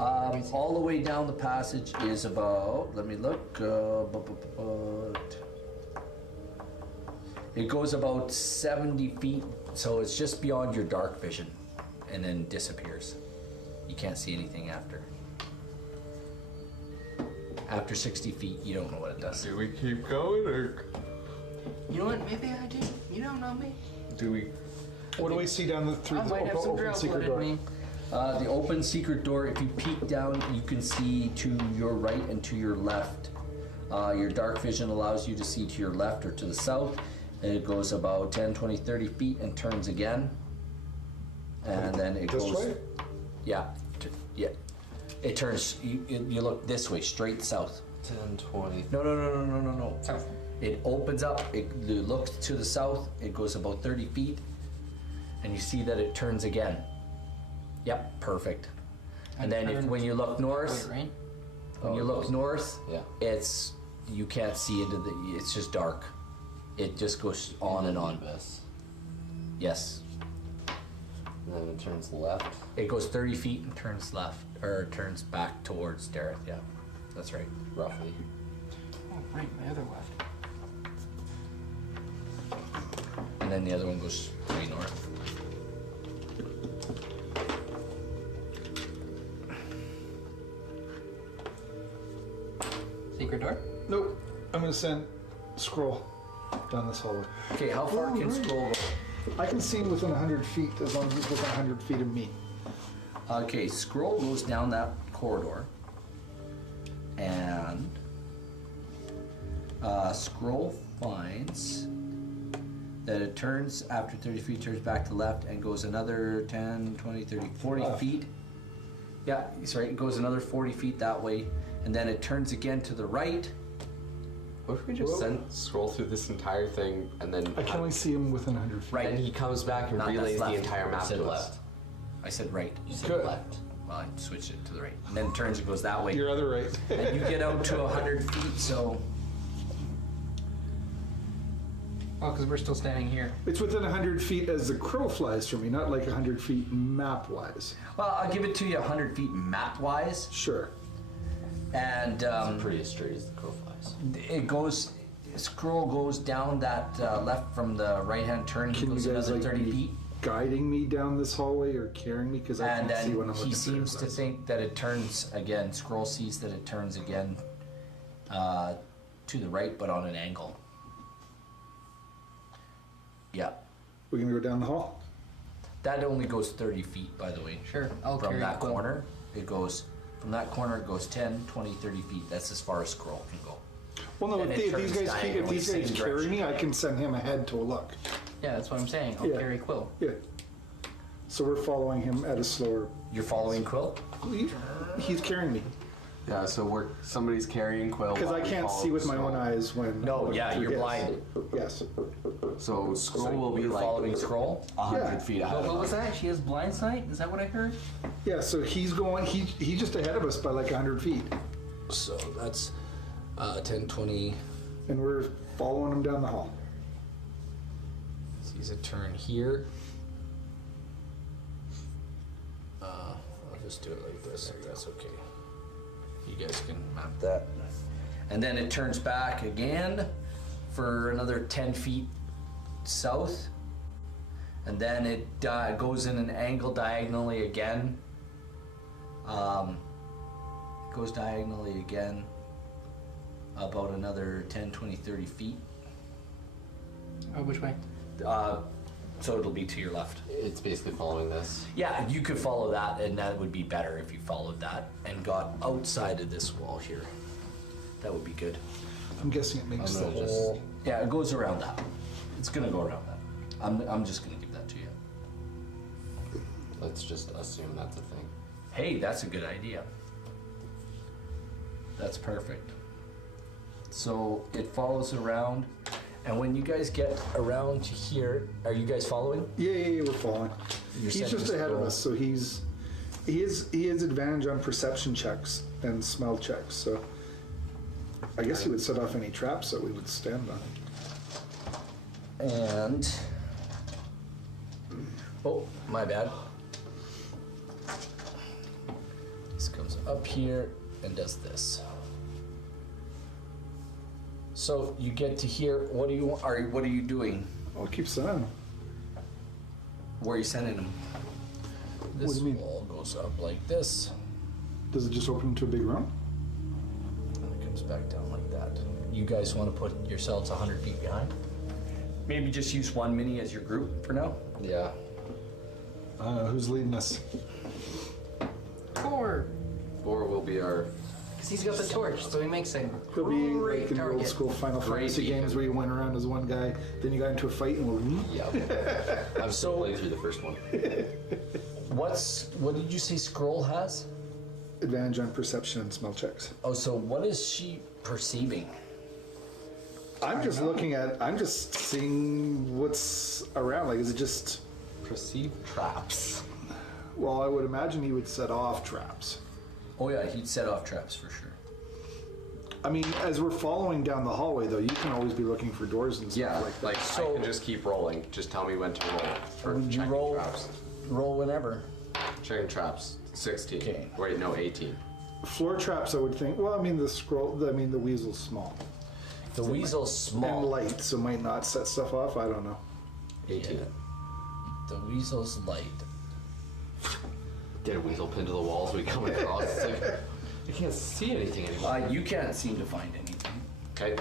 All the way down the passage is about, let me look, it goes about 70 feet, so it's just beyond your dark vision, and then disappears. You can't see anything after. After 60 feet, you don't know what it does. Do we keep going or You know what? Maybe I do. You don't know me. do we? What do we see down the through I the might have some open drow secret blood in door? me. The open secret door, if you peek down, you can see to your right and to your left. Your dark vision allows you to see to your left or to the south. And it goes about 10, 20, 30 feet and turns again. And then it This goes... way? Yeah. Yeah. It turns, you look this way, straight south. 10, 20. No. South. It opens up, it looks to the south, it goes about 30 feet, and you see that it turns again. Yep, perfect. And then when you look north, Wait, right? when you look north, Yeah. it's, you can't see into the, it's just dark. It just goes on and on. Abyss. Yes. And then it turns left. It goes 30 feet and turns left, or turns back towards Dareth, yeah. That's right. Roughly. Oh, right, my other left. And then the other one goes straight north. Secret door? Nope. I'm gonna send scroll down this hallway. Okay, how far Oh, can right. scroll go? I can see him within 100 feet as long as he's within 100 feet of me. Okay, scroll goes down that corridor, and scroll finds that it turns after 30 feet, turns back to left and goes another 10, 20, 30, 40 Left. feet. Yeah, he's right. It goes another 40 feet that way, and then it turns again to the right. What if we just scroll through this entire thing and then I can only see him within 100 feet. Right. and he comes back and Not- that's relays the left. entire I map said to left. us? I said right. You said Good. left. Well, I switched it to the right, and then it turns and goes that way. Your other right. And you get out to 100 feet, so Oh, because we're still standing here. It's within 100 feet as the crow flies from me, not like 100 feet map-wise. well, I'll give it to you 100 feet map-wise, Sure. and Pretty as straight as the crow flies. it goes. Scroll goes down that left from the right-hand turn. He Can you goes guys another 30 be feet, guiding me down this hallway or carrying me? Because I and can't see then when I'm looking he through seems his to eyes. think that it turns again. Scroll sees that it turns again to the right, but on an angle. Yeah, We're gonna go down the hall? that only goes 30 feet, by the way. Sure, I'll From carry that Quill. corner, it goes. From that corner, it goes 10, 20, 30 feet. That's as far as scroll can go. Well, no, And if it these turns guys if diagonally, these guys same carry direction. me, I can send him ahead to a look. Yeah, that's what I'm saying. I'll Yeah. carry Quill. Yeah. So we're following him at a slower. You're following Quill? He's carrying me Yeah, so somebody's carrying Quill. because while I we can't follow see with my Scroll. own eyes when. No, looking yeah, through you're his. blind. Yes. So Scroll will be You're like following scroll. 100 Yeah. feet ahead What of was us. that? She has blind sight? Is that what I heard? Yeah. So he's going. He's just ahead of us by like 100 feet, So that's 10, 20. and we're following him down the hall. Sees a turn here. I'll just do it like this. If that's okay. You guys can map that. And then it turns back again for another 10 feet south. And then it goes in an angle diagonally again. It goes diagonally again about another 10, 20, 30 feet. Oh, which way? So it'll be to your left. It's basically following this. Yeah, you could follow that, and that would be better if you followed that and got outside of this wall here. That would be good. I'm guessing it makes I'm the gonna whole. Yeah, it goes around that. It's gonna go around that. I'm just gonna give that to you. Let's just assume that's a thing. Hey, that's a good idea. That's perfect. So it follows around, and when you guys get around to here, are you guys following? Yeah, we're following. You're He's setting just the ahead of scroll. us, so he has advantage on perception checks and smell checks. So I guess he would set off any traps that we would stand on. And oh, my bad. This comes up here and does this. So you get to here. What do you want? What are you doing? I'll keep sending him. Where are you sending them? This What do you mean? wall goes up like this, Does it just open into a big room? and it comes back down like that. You guys want to put yourselves 100 feet behind? Maybe just use one mini as your group for now. Yeah. Who's leading us? 4. 4 will be our. Because he's got the torch, so he makes a He'll be great like in the old target. school Final Great Fantasy beacon. games where you went around as one guy, then you got into a fight and went, Yeah. I'm still playing through the first one. What did you say Scroll has? advantage on perception and smell checks. Oh, so what is she perceiving? I'm just seeing what's around. Like, is it just, Perceive traps. well, I would imagine he would set off traps. Oh yeah, he'd set off traps for sure. I mean, as we're following down the hallway, though, you can always be looking for doors and stuff Yeah, like that. like So- I can just keep rolling. Just tell me when to roll for When you checking roll- traps. Roll whenever. Checking traps. 16. Okay. Wait, no, 18. Floor traps, I would think. Well, I mean, the weasel's small The weasel's and small. light, so might not set stuff off. I don't know. 18. Yeah. The weasel's light. Get a weasel pinned to the walls we come across. It's like, I can't see anything anymore. You can't seem to find anything. Okay.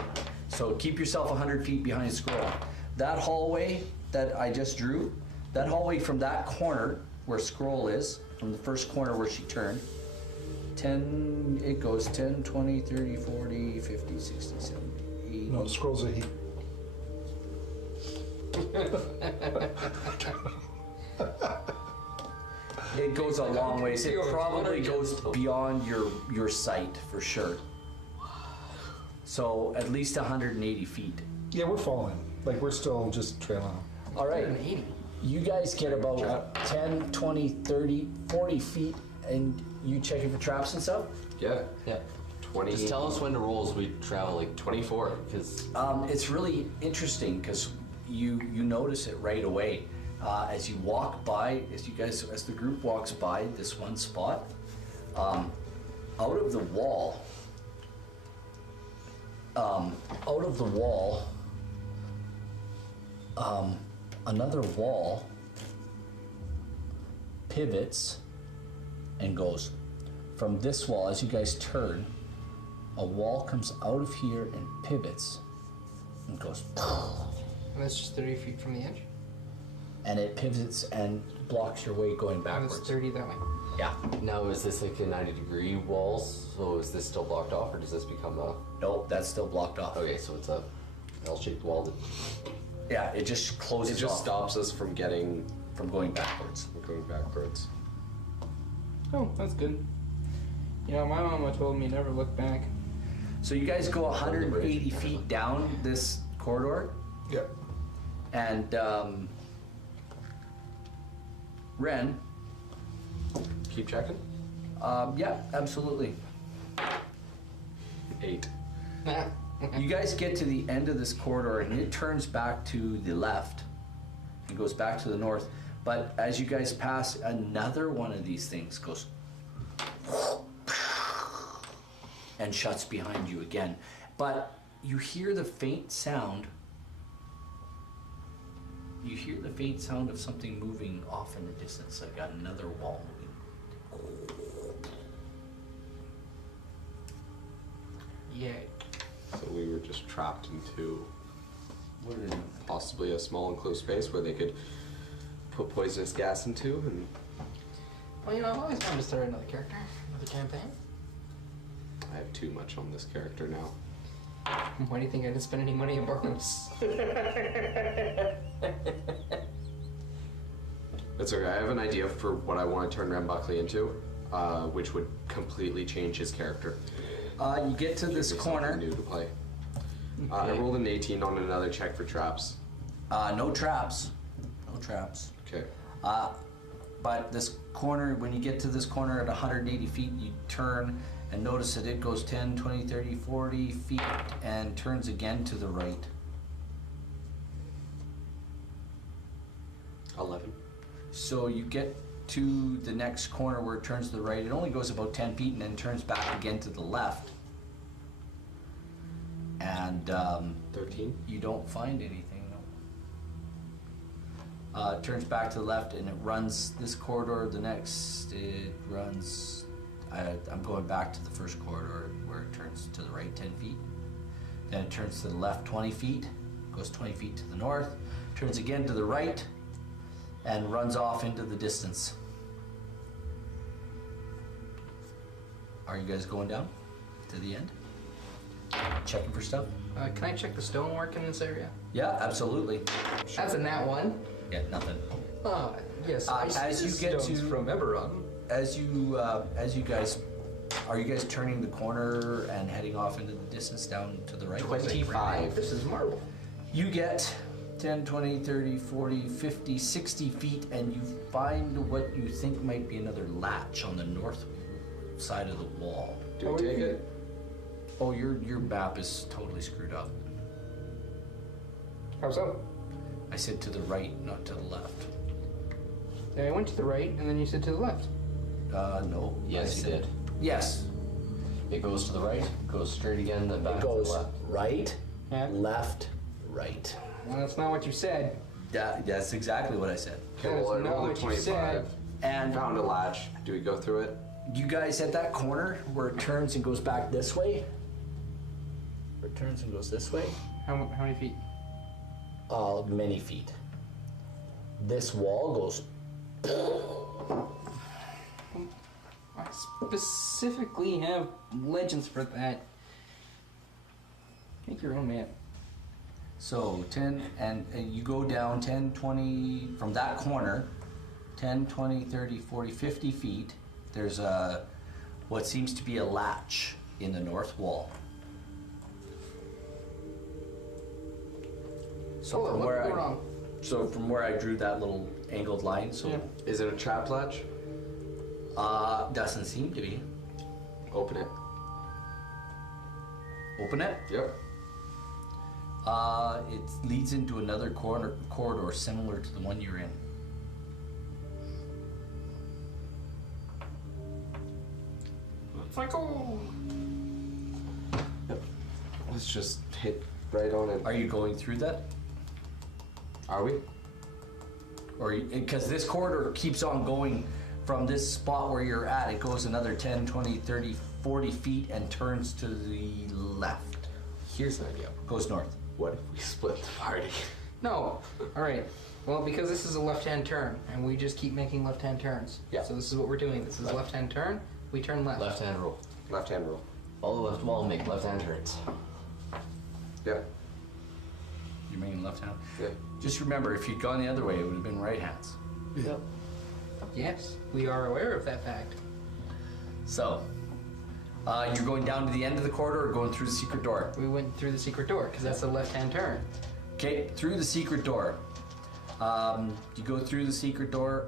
So keep yourself 100 feet behind Scroll. That hallway that I just drew, that hallway from that corner where Scroll is, from the first corner where she turned, 10, it goes 10, 20, 30, 40, 50, 60, 70, 80. No, scrolls are heat. It goes a long ways. It probably goes beyond your sight for sure. So at least 180 feet. Yeah, we're following. Like, we're still just trailing him. All right. 180. You guys get about 10, 20, 30, 40 feet, and you checking for traps and stuff? Yeah. Yeah. 20. Just tell us when to roll as we travel, like 24. because It's really interesting because you notice it right away. As you walk by, as the group walks by this one spot, out of the wall, another wall pivots and goes from this wall. As you guys turn, a wall comes out of here and pivots and goes, And that's just 30 feet from the edge. and it pivots and blocks your way going And it's backwards. 30 that way. Yeah. now is this like a 90-degree walls? So is this still blocked off, or does this become a? Nope, that's still blocked off. Okay, so it's a L-shaped wall. That, Yeah, it just closes It just off stops us from getting from going backwards. going backwards. Oh, that's good. You know, my mama told me never look back. So you guys go 180 feet down this corridor, Yep. and Ren, Keep checking. yeah, absolutely. 8. You guys get to the end of this corridor, and it turns back to the left. It goes back to the north. But as you guys pass, another one of these things goes and shuts behind you again. But you hear the faint sound. You hear the faint sound of something moving off in the distance, like another wall moving. Yeah. So we were just trapped into What are they doing? possibly a small enclosed space where they could put poisonous gas into and Well, you know, I've always wanted to start another character, another campaign. I have too much on this character now. Why do you think I didn't spend any money on Barnes? That's okay. I have an idea for what I want to turn Rambuckley into, which would completely change his character. You get to this Give me corner. something new to play. I rolled an 18 on another check for traps. No traps. No traps. Okay. But this corner, when you get to this corner at 180 feet, you turn and notice that it goes 10, 20, 30, 40 feet and turns again to the right. 11. So you get to the next corner where it turns to the right. It only goes about 10 feet and then turns back again to the left. And 13. you don't find anything, no. It turns back to the left and it runs this corridor. The next, it runs, I'm going back to the first corridor where it turns to the right 10 feet. Then it turns to the left 20 feet, goes 20 feet to the north, turns again to the right, and runs off into the distance. Are you guys going down to the end? Checking for stuff? Can I check the stonework in this area? Yeah, absolutely. That's a nat one. Yeah, nothing. Yes. As you get to from Eberron. as you guys, are you guys turning the corner and heading off into the distance down to the right? 25. This is marble. You get 10, 20, 30, 40, 50, 60 feet and you find what you think might be another latch on the north side of the wall. Do I take it? Oh, your map is totally screwed up. How so? I said to the right, not to the left. I went to the right, and then you said to the left. No. Yes, I you said- did. Yes. It goes to the right, goes straight again, then back It to goes the left. right, Yeah. left, right. Well, that's not what you said. That's exactly what I said. Okay, That well, I is not rolled a what you 25. said. And Found a latch. Do we go through it? you guys at that corner where it turns and goes back this way? Where it turns and goes this way? How many feet? Many feet. This wall goes. I specifically have legends for that. Make your own map. So 10, and you go down 10, 20, from that corner, 10, 20, 30, 40, 50 feet. There's what seems to be a latch in the north wall. So Hold on, from what where did I I, go wrong? so from where I drew that little angled line, so Yeah. Is it a trap latch? doesn't seem to be. Open it. Open it. Yep. It leads into another corridor similar to the one you're in. It's like, oh. Let's just hit right on it. Are you going through that? Are we? Or because this corridor keeps on going from this spot where you're at, it goes another 10, 20, 30, 40 feet and turns to the left. Here's an idea. Goes north. What if we split the party? No. All right. Well, because this is a left-hand turn, and we just keep making left-hand turns. Yeah. So this is what we're doing. This is a left-hand turn. We turn left. Left hand roll. Left hand rule. Follow left wall, make left hand turns. Yep. You mean left hand? Yeah. Just remember, if you'd gone the other way, it would have been right hands. Yep. Yes, we are aware of that fact. So, you're going down to the end of the corridor or going through the secret door? We went through the secret door because that's a left-hand turn. Okay, through the secret door. You go through the secret door.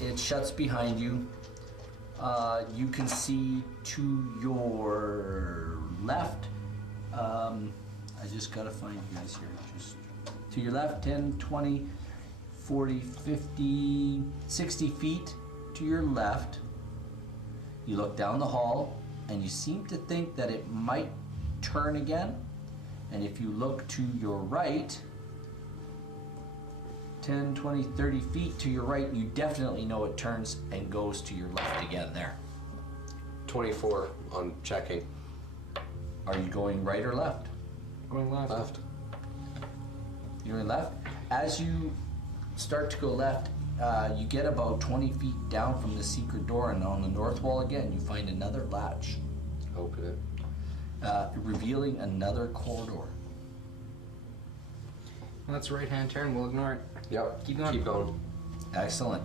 It shuts behind you. You can see to your left. I just gotta find you guys here. Just to your left, 10, 20, 40, 50, 60 feet to your left. You look down the hall and you seem to think that it might turn again. And if you look to your right, 10, 20, 30 feet to your right, you definitely know it turns and goes to your left again there. 24 on checking. Are you going right or left? Going left. Left. You're going left. As you start to go left, you get about 20 feet down from the secret door, and on the north wall again, you find another latch. Open it. revealing another corridor. Well, that's a right-hand turn. We'll ignore it. Yep. Keep going. Keep going. Excellent.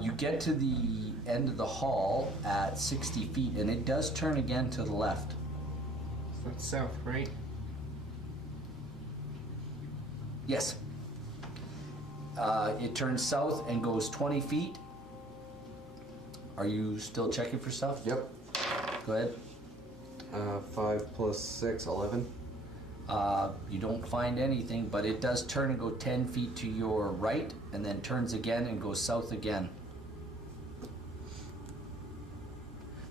You get to the end of the hall at 60 feet, and it does turn again to the left. So that's south, right? Yes. It turns south and goes 20 feet. Are you still checking for stuff? Yep. Go ahead. 5 plus 6, 11. You don't find anything, but it does turn and go 10 feet to your right, and then turns again and goes south again.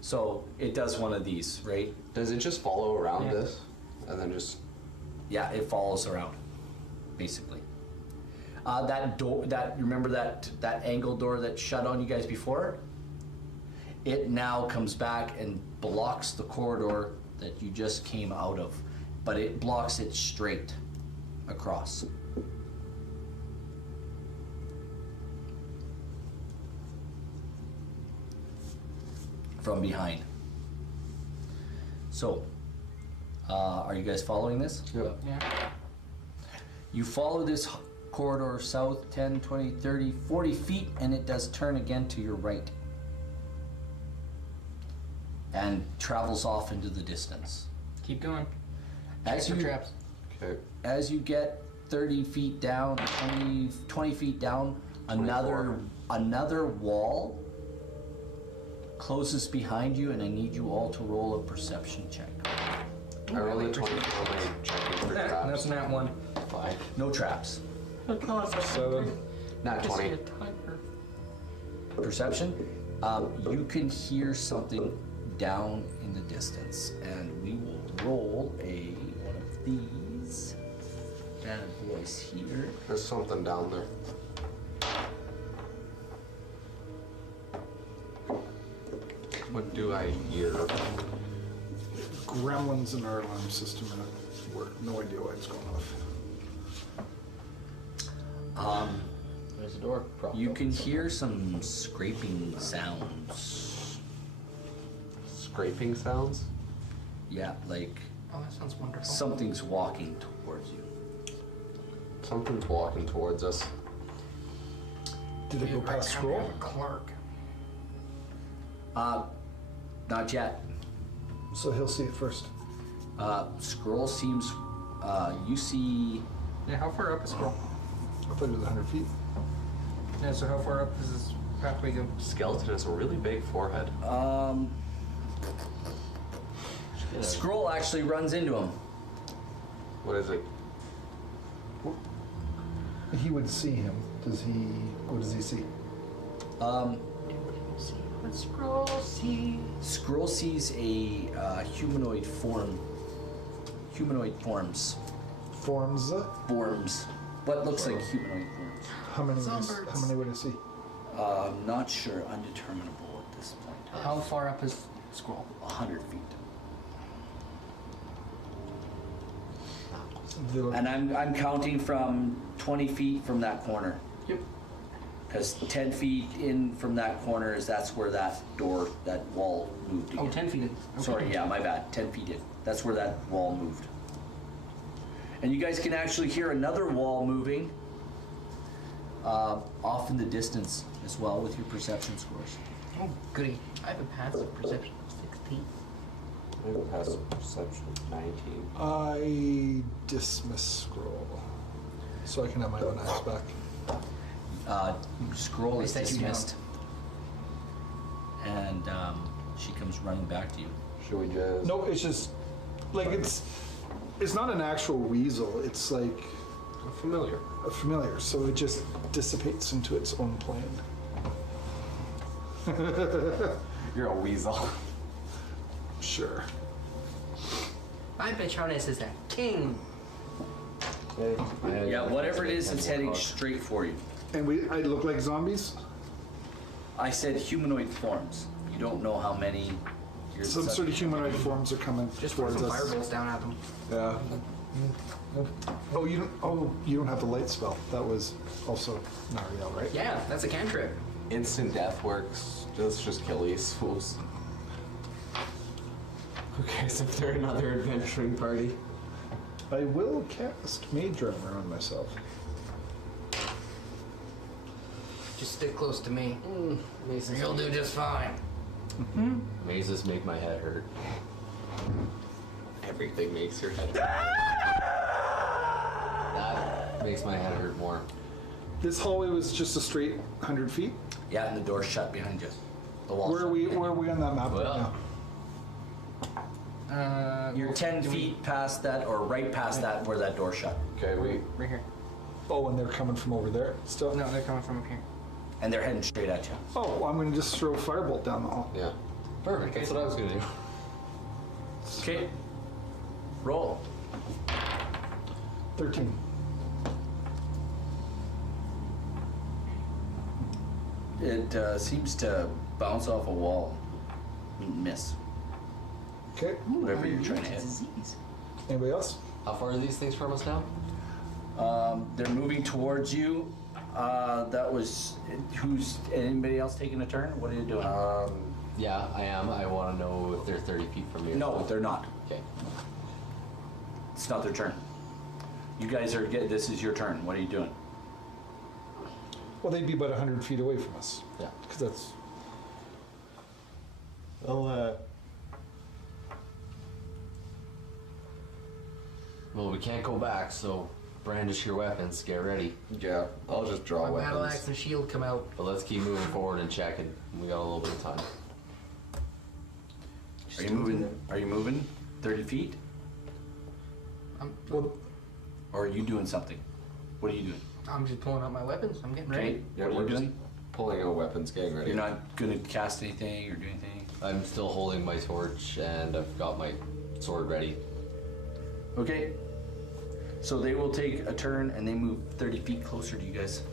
So it does one of these, right? Does it just follow around Yeah. this? And then just... Yeah, it follows around, basically. That door, remember that angle door that shut on you guys before? It now comes back and blocks the corridor that you just came out of, but it blocks it straight across. From behind. So, are you guys following this? Yep. Yeah. You follow this corridor south 10, 20, 30, 40 feet, and it does turn again to your right. And travels off into the distance. Keep going. As Check for you, traps. Okay. as you get 30 feet down, 20 feet down, another wall closes behind you, and I need you all to roll a perception check. I rolled a 20 for my checking for That's traps. not one. 5. No traps. 7. Not 20. Perception. You can hear something down in the distance, and we will roll one of these bad boys here. There's something down there. What do I hear? Gremlins in our alarm system work. No idea why it's going off. There's a door. propped You up. can hear some scraping sounds. Scraping sounds? Yeah, like Oh, that sounds wonderful. something's walking towards you. Something's walking towards us. Did it go Dude, I past have scroll? a Clark. Not yet. So he'll see it first. Scroll seems. You see. Yeah, how far up is scroll? I thought it was 100 feet. Yeah, so how far up does this pathway go? Skeleton has a really big forehead. Scroll actually runs into him. What is it? He would see him. What does he see? Scroll sees a humanoid form. Humanoid forms. Forms. Forms. What looks like humanoid forms. How many? Sunbirds. How many would I see? Not sure. Undeterminable at this point. How far up is scroll? 100 feet. They look- And I'm counting from 20 feet from that corner. Yep. Because 10 feet in from that corner that's where that wall moved again. Oh, 10 feet in. Okay. Sorry, yeah, my bad. 10 feet in. That's where that wall moved. And you guys can actually hear another wall moving off in the distance as well with your perception scores. Oh, goody. I have a passive perception of 16. I have a passive perception of 19. I dismiss scroll, so I can have my own eyes back. Scroll is Wait, that you dismissed. And she comes running back to you. Should we just... No, it's just like it's not an actual weasel. It's like Familiar. a familiar, so it just dissipates into its own plane. You're a weasel. Sure. My Patronus is a king. Yeah, whatever it is, it's heading straight for you. And I look like zombies. I said humanoid forms. You don't know how many. You're Some sort of humanoid forms are coming Just throw towards some us. fireballs down at them. Yeah. Oh, you don't have the light spell. That was also not real, right? Yeah, that's a cantrip. Instant death works. Let's just kill these fools. Okay, so if they're another adventuring party. I will cast Mage Armor on myself. Just stick close to me. Mazes, You'll do just fine. mazes make my head hurt. Everything makes your head hurt. That makes my head hurt more. This hallway was just a straight 100 feet. Yeah, and the door's shut behind you. The wall's Where are shut we? behind Where are we on that map right Well. now? you. You're 10 feet past that, or right past that, where that door's shut. Okay, we. Right here. Oh, and they're coming from over there still. No, they're coming from up here. And they're heading straight at you. Oh, well, I'm gonna just throw Firebolt down the hall. Yeah. Perfect. That's what I was gonna do. Okay. Roll. 13. It seems to bounce off a wall. Miss. Okay. Whatever you're trying to hit. Anybody else? How far are these things from us now? They're moving towards you. That was. Who's. Anybody else taking a turn? What are you doing? Yeah, I am. I want to know if they're 30 feet from me. Or No, something. they're not. Okay. It's not their turn. You guys are. This is your turn. What are you doing? Well, they'd be about 100 feet away from us. Yeah. Because that's. Well, we can't go back, so brandish your weapons. Get ready. Yeah, I'll just draw My battle weapons. axe and shield come out. But let's keep moving forward and checking. We got a little bit of time. Are you moving? Are you moving 30 feet? Well, Or are you doing something? What are you doing? I'm just pulling out my weapons. I'm getting ready. Okay. Yeah, What are we're you just doing? pulling out weapons, getting ready. You're not gonna cast anything or do anything? I'm still holding my torch and I've got my sword ready. Okay. So they will take a turn and they move 30 feet closer to you guys.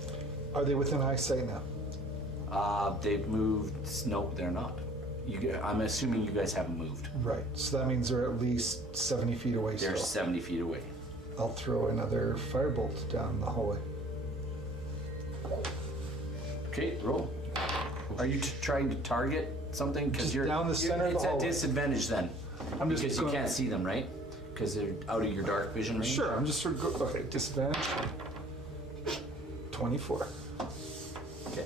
are they within eyesight now? They've moved. Nope, they're not. I'm assuming you guys haven't moved. Right. So that means they're at least 70 feet away They're still. 70 feet away. I'll throw another Firebolt down the hallway. Okay, roll. Are you trying to target something? Just you're down the center of the It's at hallway. disadvantage then. I'm just because you gonna- can't see them, right? Because they're out of your dark vision range. Sure, I'm just sort of okay, disadvantage. 24. Okay.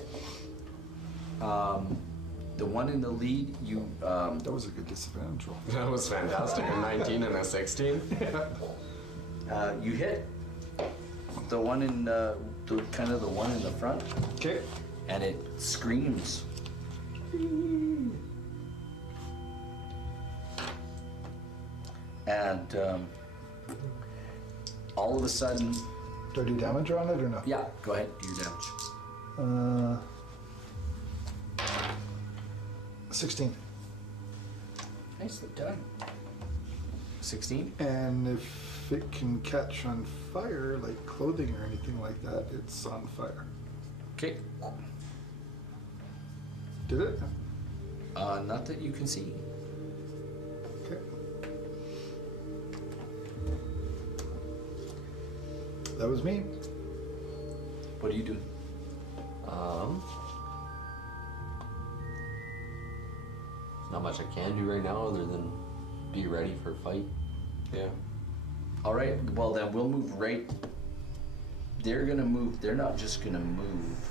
The one in the lead, you That was a good disadvantage roll. That was fantastic. A 19 and a 16. you hit the one in the kind of the one in the front, Okay. and it screams. And all of a sudden, Do I do damage on it or no? yeah, go ahead, do your damage. 16. Nicely done. 16. And if it can catch on fire, like clothing or anything like that, it's on fire. Okay. Did it? Not that you can see. Okay. That was me. What are you doing? Not much I can do right now other than be ready for a fight. Yeah. All right. Well, then we'll move right. They're gonna move. They're not just gonna move.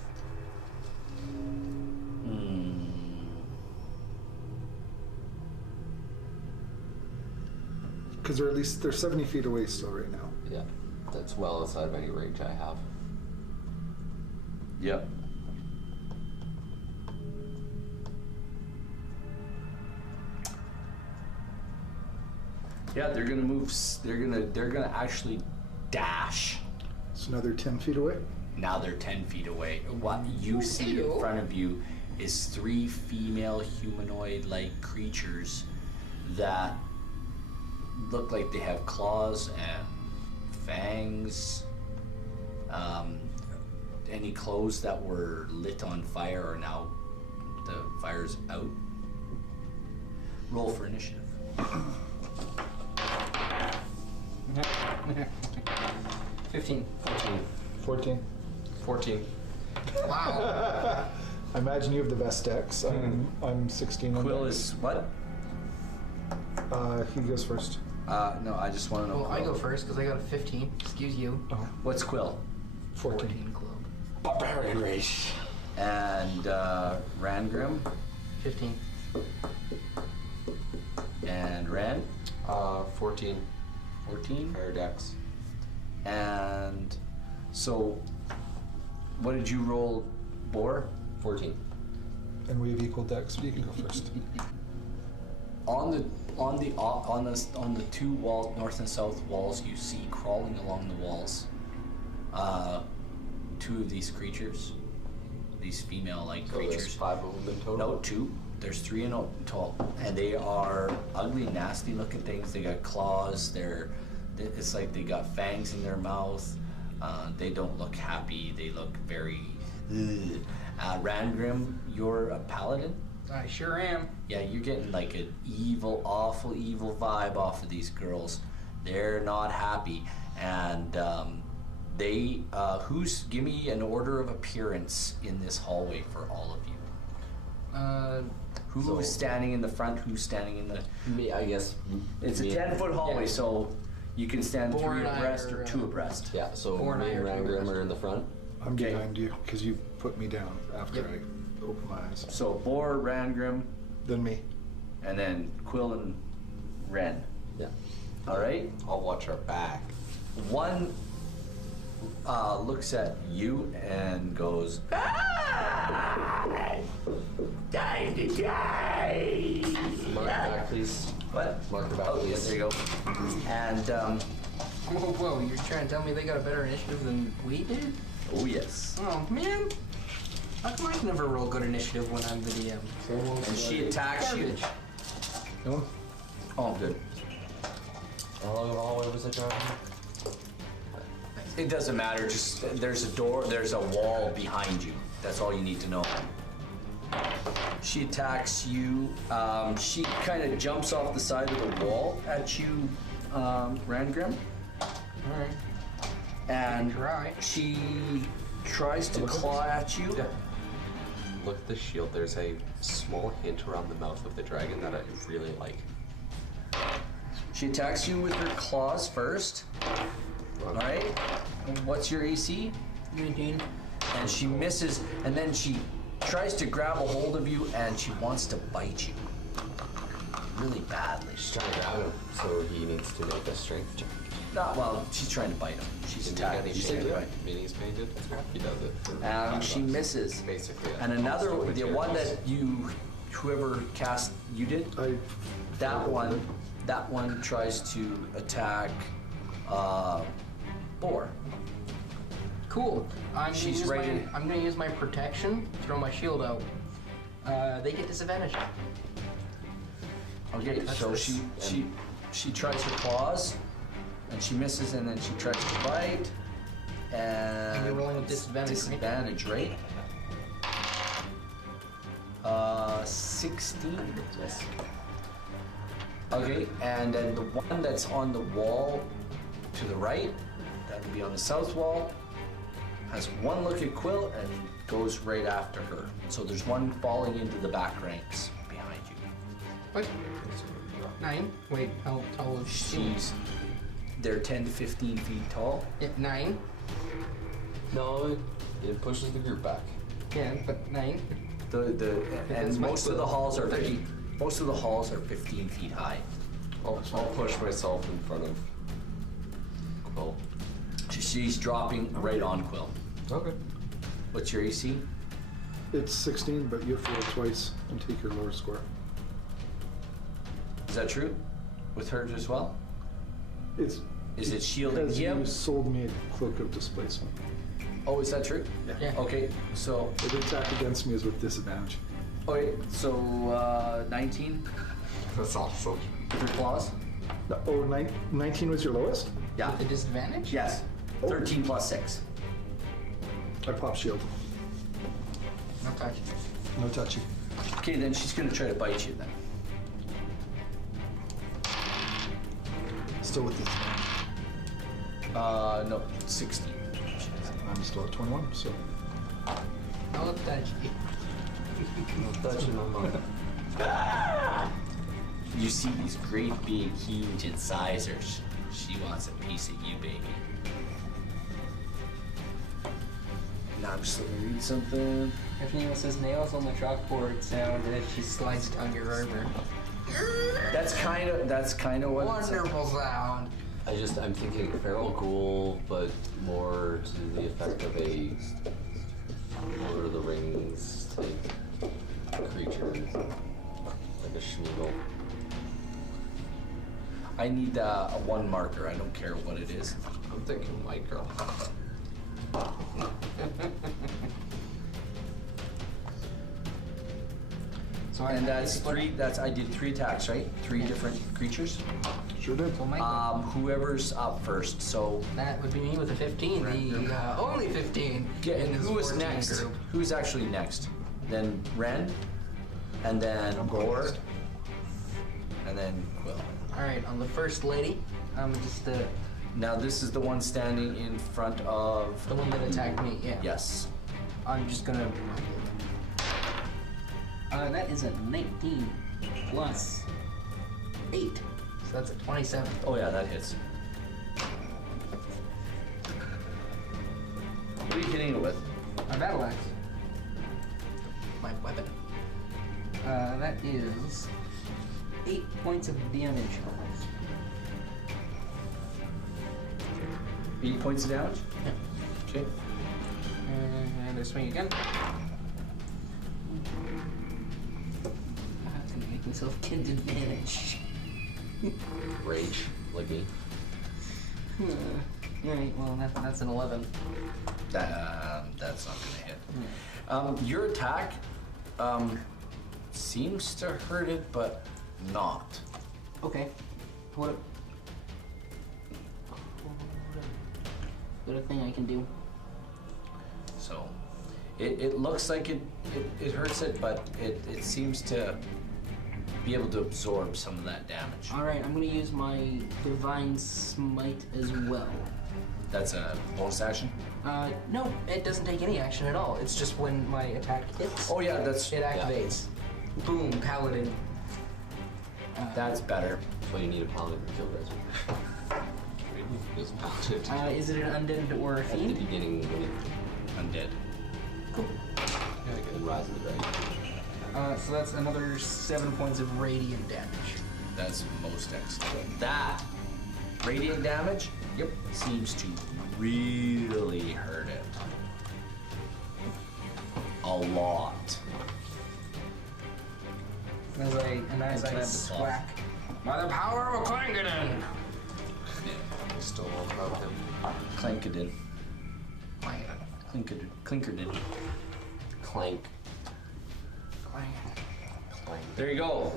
Because they're at least they're 70 feet away still right now. Yeah, that's well outside of any range I have. Yep. Yeah, they're gonna move. They're gonna actually dash. It's another 10 feet away. Now they're 10 feet away. What you see in front of you is 3 female humanoid-like creatures that look like they have claws and fangs. Any clothes that were lit on fire are now, the fire's out. Roll for initiative. 15. 14. 14. Wow. I imagine you have the best decks. I'm 16 on Quill deck. is what? He goes first. No, I just want to know. Well, I Quill. go first because I got a 15. Excuse you. Oh, What's Quill? 14. club. Barbarian race. And Rangrim 15. and Ran 14. 14. Higher dex. And so, what did you roll, Boar? 14. And we have equal decks, but you can go first. On the two walls, north and south walls, you see crawling along the walls, two of these creatures, these female-like So there's creatures. 5 of them in total? No, two. There's 3 in total, and they are ugly, nasty-looking things. They got claws. It's like they got fangs in their mouth. They don't look happy. They look very. Rangrim, you're a paladin. I sure am. Yeah, you're getting like an evil, awful, evil vibe off of these girls. They're not happy, and they. Give me an order of appearance in this hallway for all of you. Who's So- standing in the front? Who's standing in the? Me, I guess. It's a me- 10-foot hallway, yeah. so you can stand Boar 3 and I abreast are, or 2 abreast. Yeah, so Four and me I and are two Rangrim abreast. are in the front. I'm Okay. behind you because you put me down after Yep. I opened my eyes. So Boar, Rangrim, Then me. and then Quill and Ren. Yeah. All right. I'll watch our back. One looks at you and goes, "Time to die!" Mark back, please. What? Mark her back, Oh, please. yes, there you go. And Whoa, you're trying to tell me they got a better initiative than we did? oh yes. Oh, man. How come I can never roll good initiative when I'm the DM? And she attacks you. Garbage. No? Oh, good. How long of a hallway was it, John? It doesn't matter. Just there's a door. There's a wall behind you. That's all you need to know. She attacks you. She kind of jumps off the side of the wall at you, Rangrim, Alright. and Try. she tries to claw at you. Yeah. Look at the shield. There's a small hint around the mouth of the dragon that I really like. She attacks you with her claws first. All right. What's your AC? 19. And she misses, and then she tries to grab a hold of you, and she wants to bite you really badly. She's trying to grab him, so he needs to make a strength check. Not well. She's trying to bite him. She's Did attacking. you She's get trying to painted? bite. Minis painted? He does it. She misses. Basically. And another, the one that you, whoever cast, you did. That one tries to attack Boar. Cool. She's ready. I'm gonna use my protection, throw my shield out. They get disadvantage. Okay, That's so this. she tries her claws, and she misses, and then she tries to bite, and you're rolling with disadvantage, right? Disadvantage, right? 16. Yes. Okay, and then the one that's on the wall to the right, that would be on the south wall, has one look at Quill and goes right after her. So there's one falling into the back ranks behind you. What? 9? Wait, how tall is she? They're 10 to 15 feet tall. Yeah, 9? No, it pushes the group back. Yeah, but 9. And That's my most of the Quill. halls are 30. most of the halls are 15 feet high. I'll push myself in front of Quill. She's dropping right on Quill. Okay. What's your AC? It's 16, but you fail twice and take your lower score. Is that true? With hers as well? It's Is it shielding because him? you sold me a cloak of displacement. Oh, is that true? Yeah. Okay, so The attack against me is with disadvantage. okay, so 19 That's awesome. with her claws. No, 19 was your lowest? Yeah. With the disadvantage? Yes. 13 plus 6. I pop shield. No touch. No touchy. Okay, then she's gonna try to bite you then. Still with disadvantage. No, 16. I'm still at 21, so. No touch. No touching, no more. You see these great big huge incisors. She wants a piece of you, baby. Now I'm just looking to read something. If Nemo says nails on the chalkboard sound that she sliced on your armor. That's kind of what. Wonderful sound. I'm thinking feral ghoul, but more to the effect of a Lord of the Rings type creature, like a Schmeagle. I need a one marker. I don't care what it is. I'm thinking white girl. So And that's three. I did 3 attacks, right? 3 different creatures. Sure did. So Mike, Whoever's up first. So that would be me with a 15. The only 15. and who was 14 next? group. Who's actually next? Then Ren, and then Gore, next. and then Quill. All right, on the first lady, I'm just Now this is the one standing in front of. the one that attacked me. Yeah. Yes. I'm just gonna. That is a 19 plus 8, so that's a 27. Oh yeah, that hits. What are you hitting it with? A battle axe. My weapon. That is 8 points of damage. 8 points of damage. Yeah. Okay. And I swing again. I'm gonna make myself kid advantage. Rage, like me. Alright, well that's an 11. That's not gonna hit. Your attack seems to hurt it, but not. Okay. What a thing I can do. So it looks like it hurts it, but it seems to be able to absorb some of that damage. Alright, I'm gonna use my Divine Smite as well. That's a bonus action. No, it doesn't take any action at all. It's just when my attack hits. Oh yeah, that's It activates. Boom, Paladin. that's better. That's why you need a paladin to kill guys. It's paladin. Is it an undead or a At the fiend? beginning, when it Undead. Cool. and Rise of the Dragon. So that's another 7 points of radiant damage. That's most excellent. That radiant damage, yep, seems to really hurt it. A lot. As I Can I have the swack. By the power of a Clangadin! I still won't about him. Clankadin. Clinkerdin. Clank. There you go.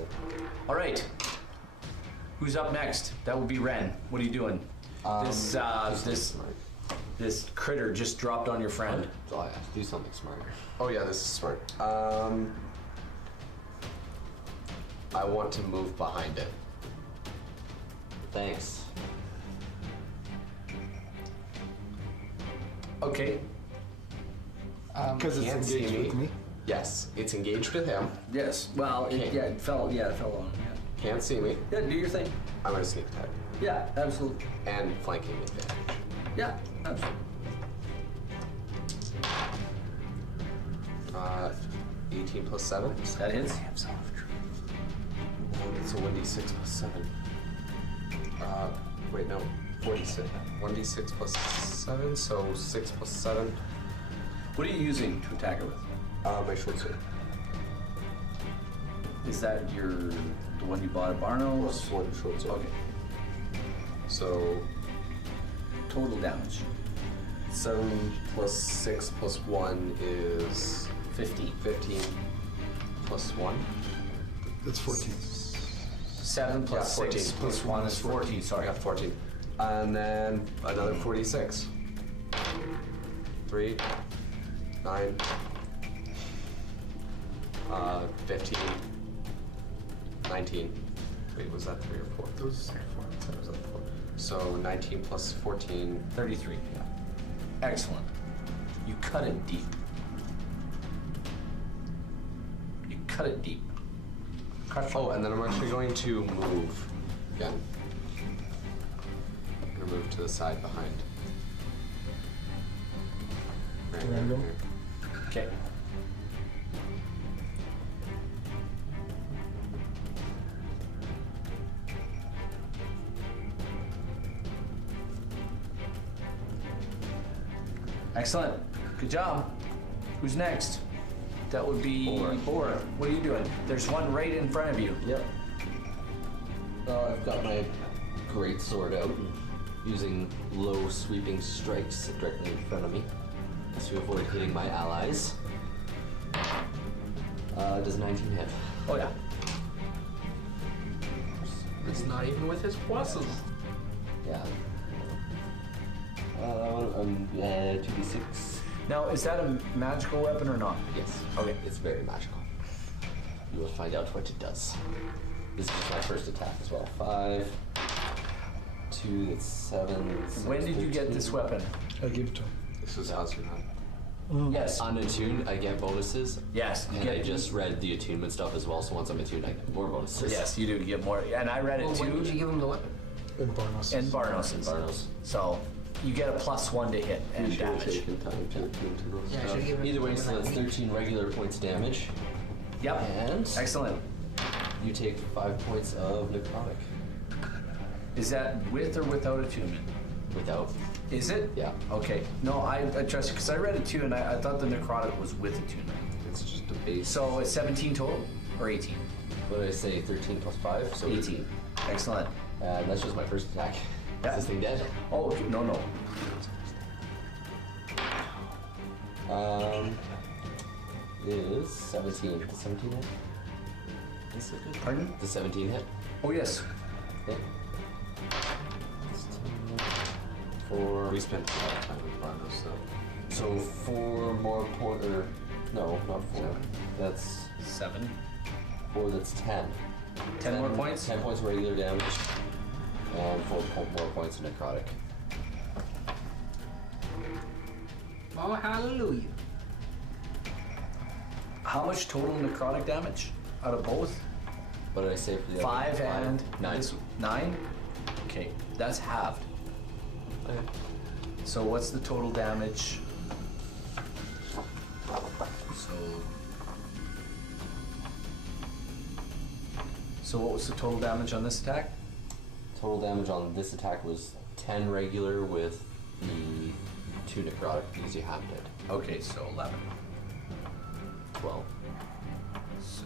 All right. Who's up next? That would be Ren. What are you doing? This critter just dropped on your friend. So I have to do something smarter. Oh yeah, this is smart. I want to move behind it. Thanks. Okay. Because it's Can't see engaged me. with me. Yes, it's engaged with him. Yes. Well, it fell on him. Can't see me. Yeah, do your thing. I'm gonna sneak attack. Yeah, absolutely. And flanking advantage. Yeah, absolutely. 18 plus 7. That hits. It's a 1d6 plus 7. Wait, no. 46. 1d6 plus 7, so 6 plus 7. What are you using to attack her with? My short sword. Is that the one you bought at Barno's? Plus 1 short sword. Okay. So Total damage. 7 plus 6 plus 1 is 15. 15 plus 1. That's 14. 7 plus 14. 6 plus 1 is 14. Sorry. I got 14. And then another 46. 3, 9, 15, 19. Wait, was that 3 or 4? Those That was 4. So 19 plus 14. 33. Excellent. You cut it deep. You cut it deep. Oh, and then I'm actually going to move again. I'm gonna move to the side behind. Right, Random. Okay. Excellent. Good job. Who's next? That would be Bora. What are you doing? There's one right in front of you. Yep. I've got my great sword out and using low sweeping strikes directly in front of me to avoid hitting my allies. Does 19 hit? Oh yeah. It's not even with his pluses. Yeah. 2d6. Now, is that a magical weapon or not? Yes. Okay. It's very magical. You will find out what it does. This is my first attack as well. 5, 2, that's 7. That's When did you get 13. this weapon? I give it to him. This was Azrael. Yes. On attune, I get bonuses. Yes. You And I get just read the attunement stuff as well, so once I'm attuned, I get more bonuses. Yes, you do get more. And I read it Well, when did you too. give him the weapon? And Barnos. And Barnos's. Barnos. So you get a +1 to hit and You should have damage. taken time to attune to those Yeah, I stuff. should have given Either way, him so that that's week. 13 regular points damage. Yep. And Excellent. you take 5 points of necrotic. Is that with or without attunement? Without. Is it? Yeah. Okay. No, I trust you because I read it too, and I thought the necrotic was with attunement. It's just a base. So it's 17 total or 18? What did I say? 13 plus 5? So 18. Excellent. And that's just my first attack. Yeah. Is this thing dead? Oh, okay. No. Is 17. Does 17 hit? Is it good? Pardon? Does 17 hit? Oh yes. Okay. For We spent a lot of time with Barnos, so. 4 more pointer. No, not 4. That's 7. 4. That's 10. 10 more points? 10 points of regular damage, and 4 more points of necrotic. Oh, hallelujah. How much total necrotic damage out of both? What did I say for the 5 other? and 9. 9? Okay, that's halved. Okay. So what's the total damage? So what was the total damage on this attack? Total damage on this attack was 10 regular with the 2 necrotic because you halved it. Okay, so 11. 12. So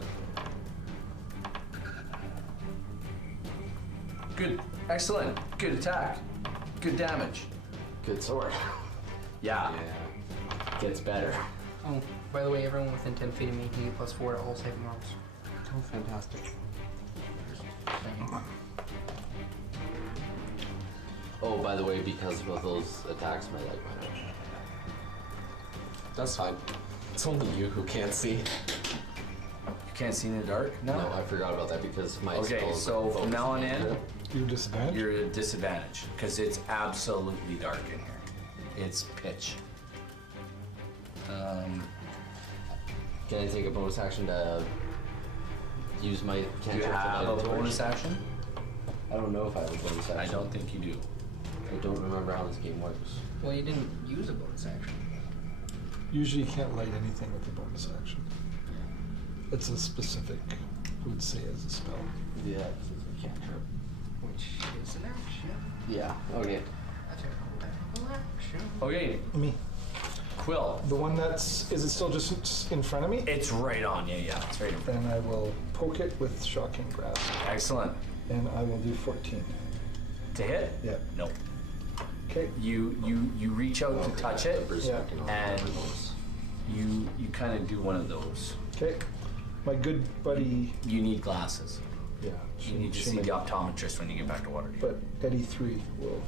good, excellent, good attack, good damage. Good sword. Yeah. Yeah. Gets better. Oh, by the way, everyone within 10 feet of me can get +4 to all saving rolls. Oh, fantastic. Oh, by the way, because of those attacks, my light went out. That's fine. It's only you who can't see. You can't see in the dark? No, I forgot about that because my Okay, spells so focus from now on the in, light. You're disadvantaged? you're at a disadvantage because it's absolutely dark in here. It's pitch. Can I take a bonus action to use my Do you cantrip to have light a torch? bonus action? I don't know if I have a bonus action. I don't think you do. I don't remember how this game works. Well, you didn't use a bonus action. Usually you can't light anything with a bonus action. It's a specific, I would say, as a spell. Yeah, this is a cantrip. Which is an action. Yeah, okay. That's a action. Okay, Me. Quill. The one that's, is it still just in front of me? It's right on you, yeah. It's right in front. Then I will poke it with shocking grasp. Excellent. And I will do 14. To hit? Yeah. No. Okay. You reach out to touch it, Yeah. and you kind of do one of those. Okay. My good buddy, You need glasses. yeah. You need to see the optometrist when you get back to Waterdeep. But Eddie 3 will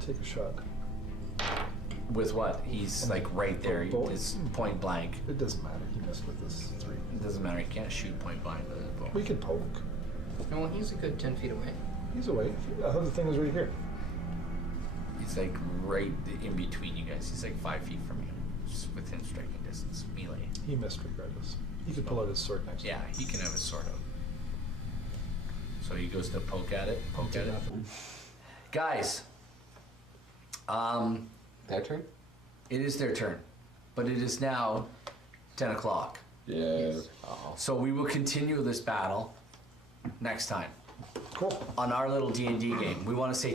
take a shot. With what? He's like right there. Bolt. It's point blank. It doesn't matter. He messed with this 3. It doesn't matter. He can't shoot point blank with a bow. We could poke. No, he's a good 10 feet away. He's away. I thought the thing was right here. He's like right in between you guys. He's like 5 feet from you, just within striking distance, melee. He missed regardless. He could pull out his sword next. Yeah, he can have his sword out. So he goes to poke at it. Poke at it. Guys, Their turn? it is their turn, but it is now 10 o'clock. Yeah. So we will continue this battle next time Cool. on our little D&D game. We want to say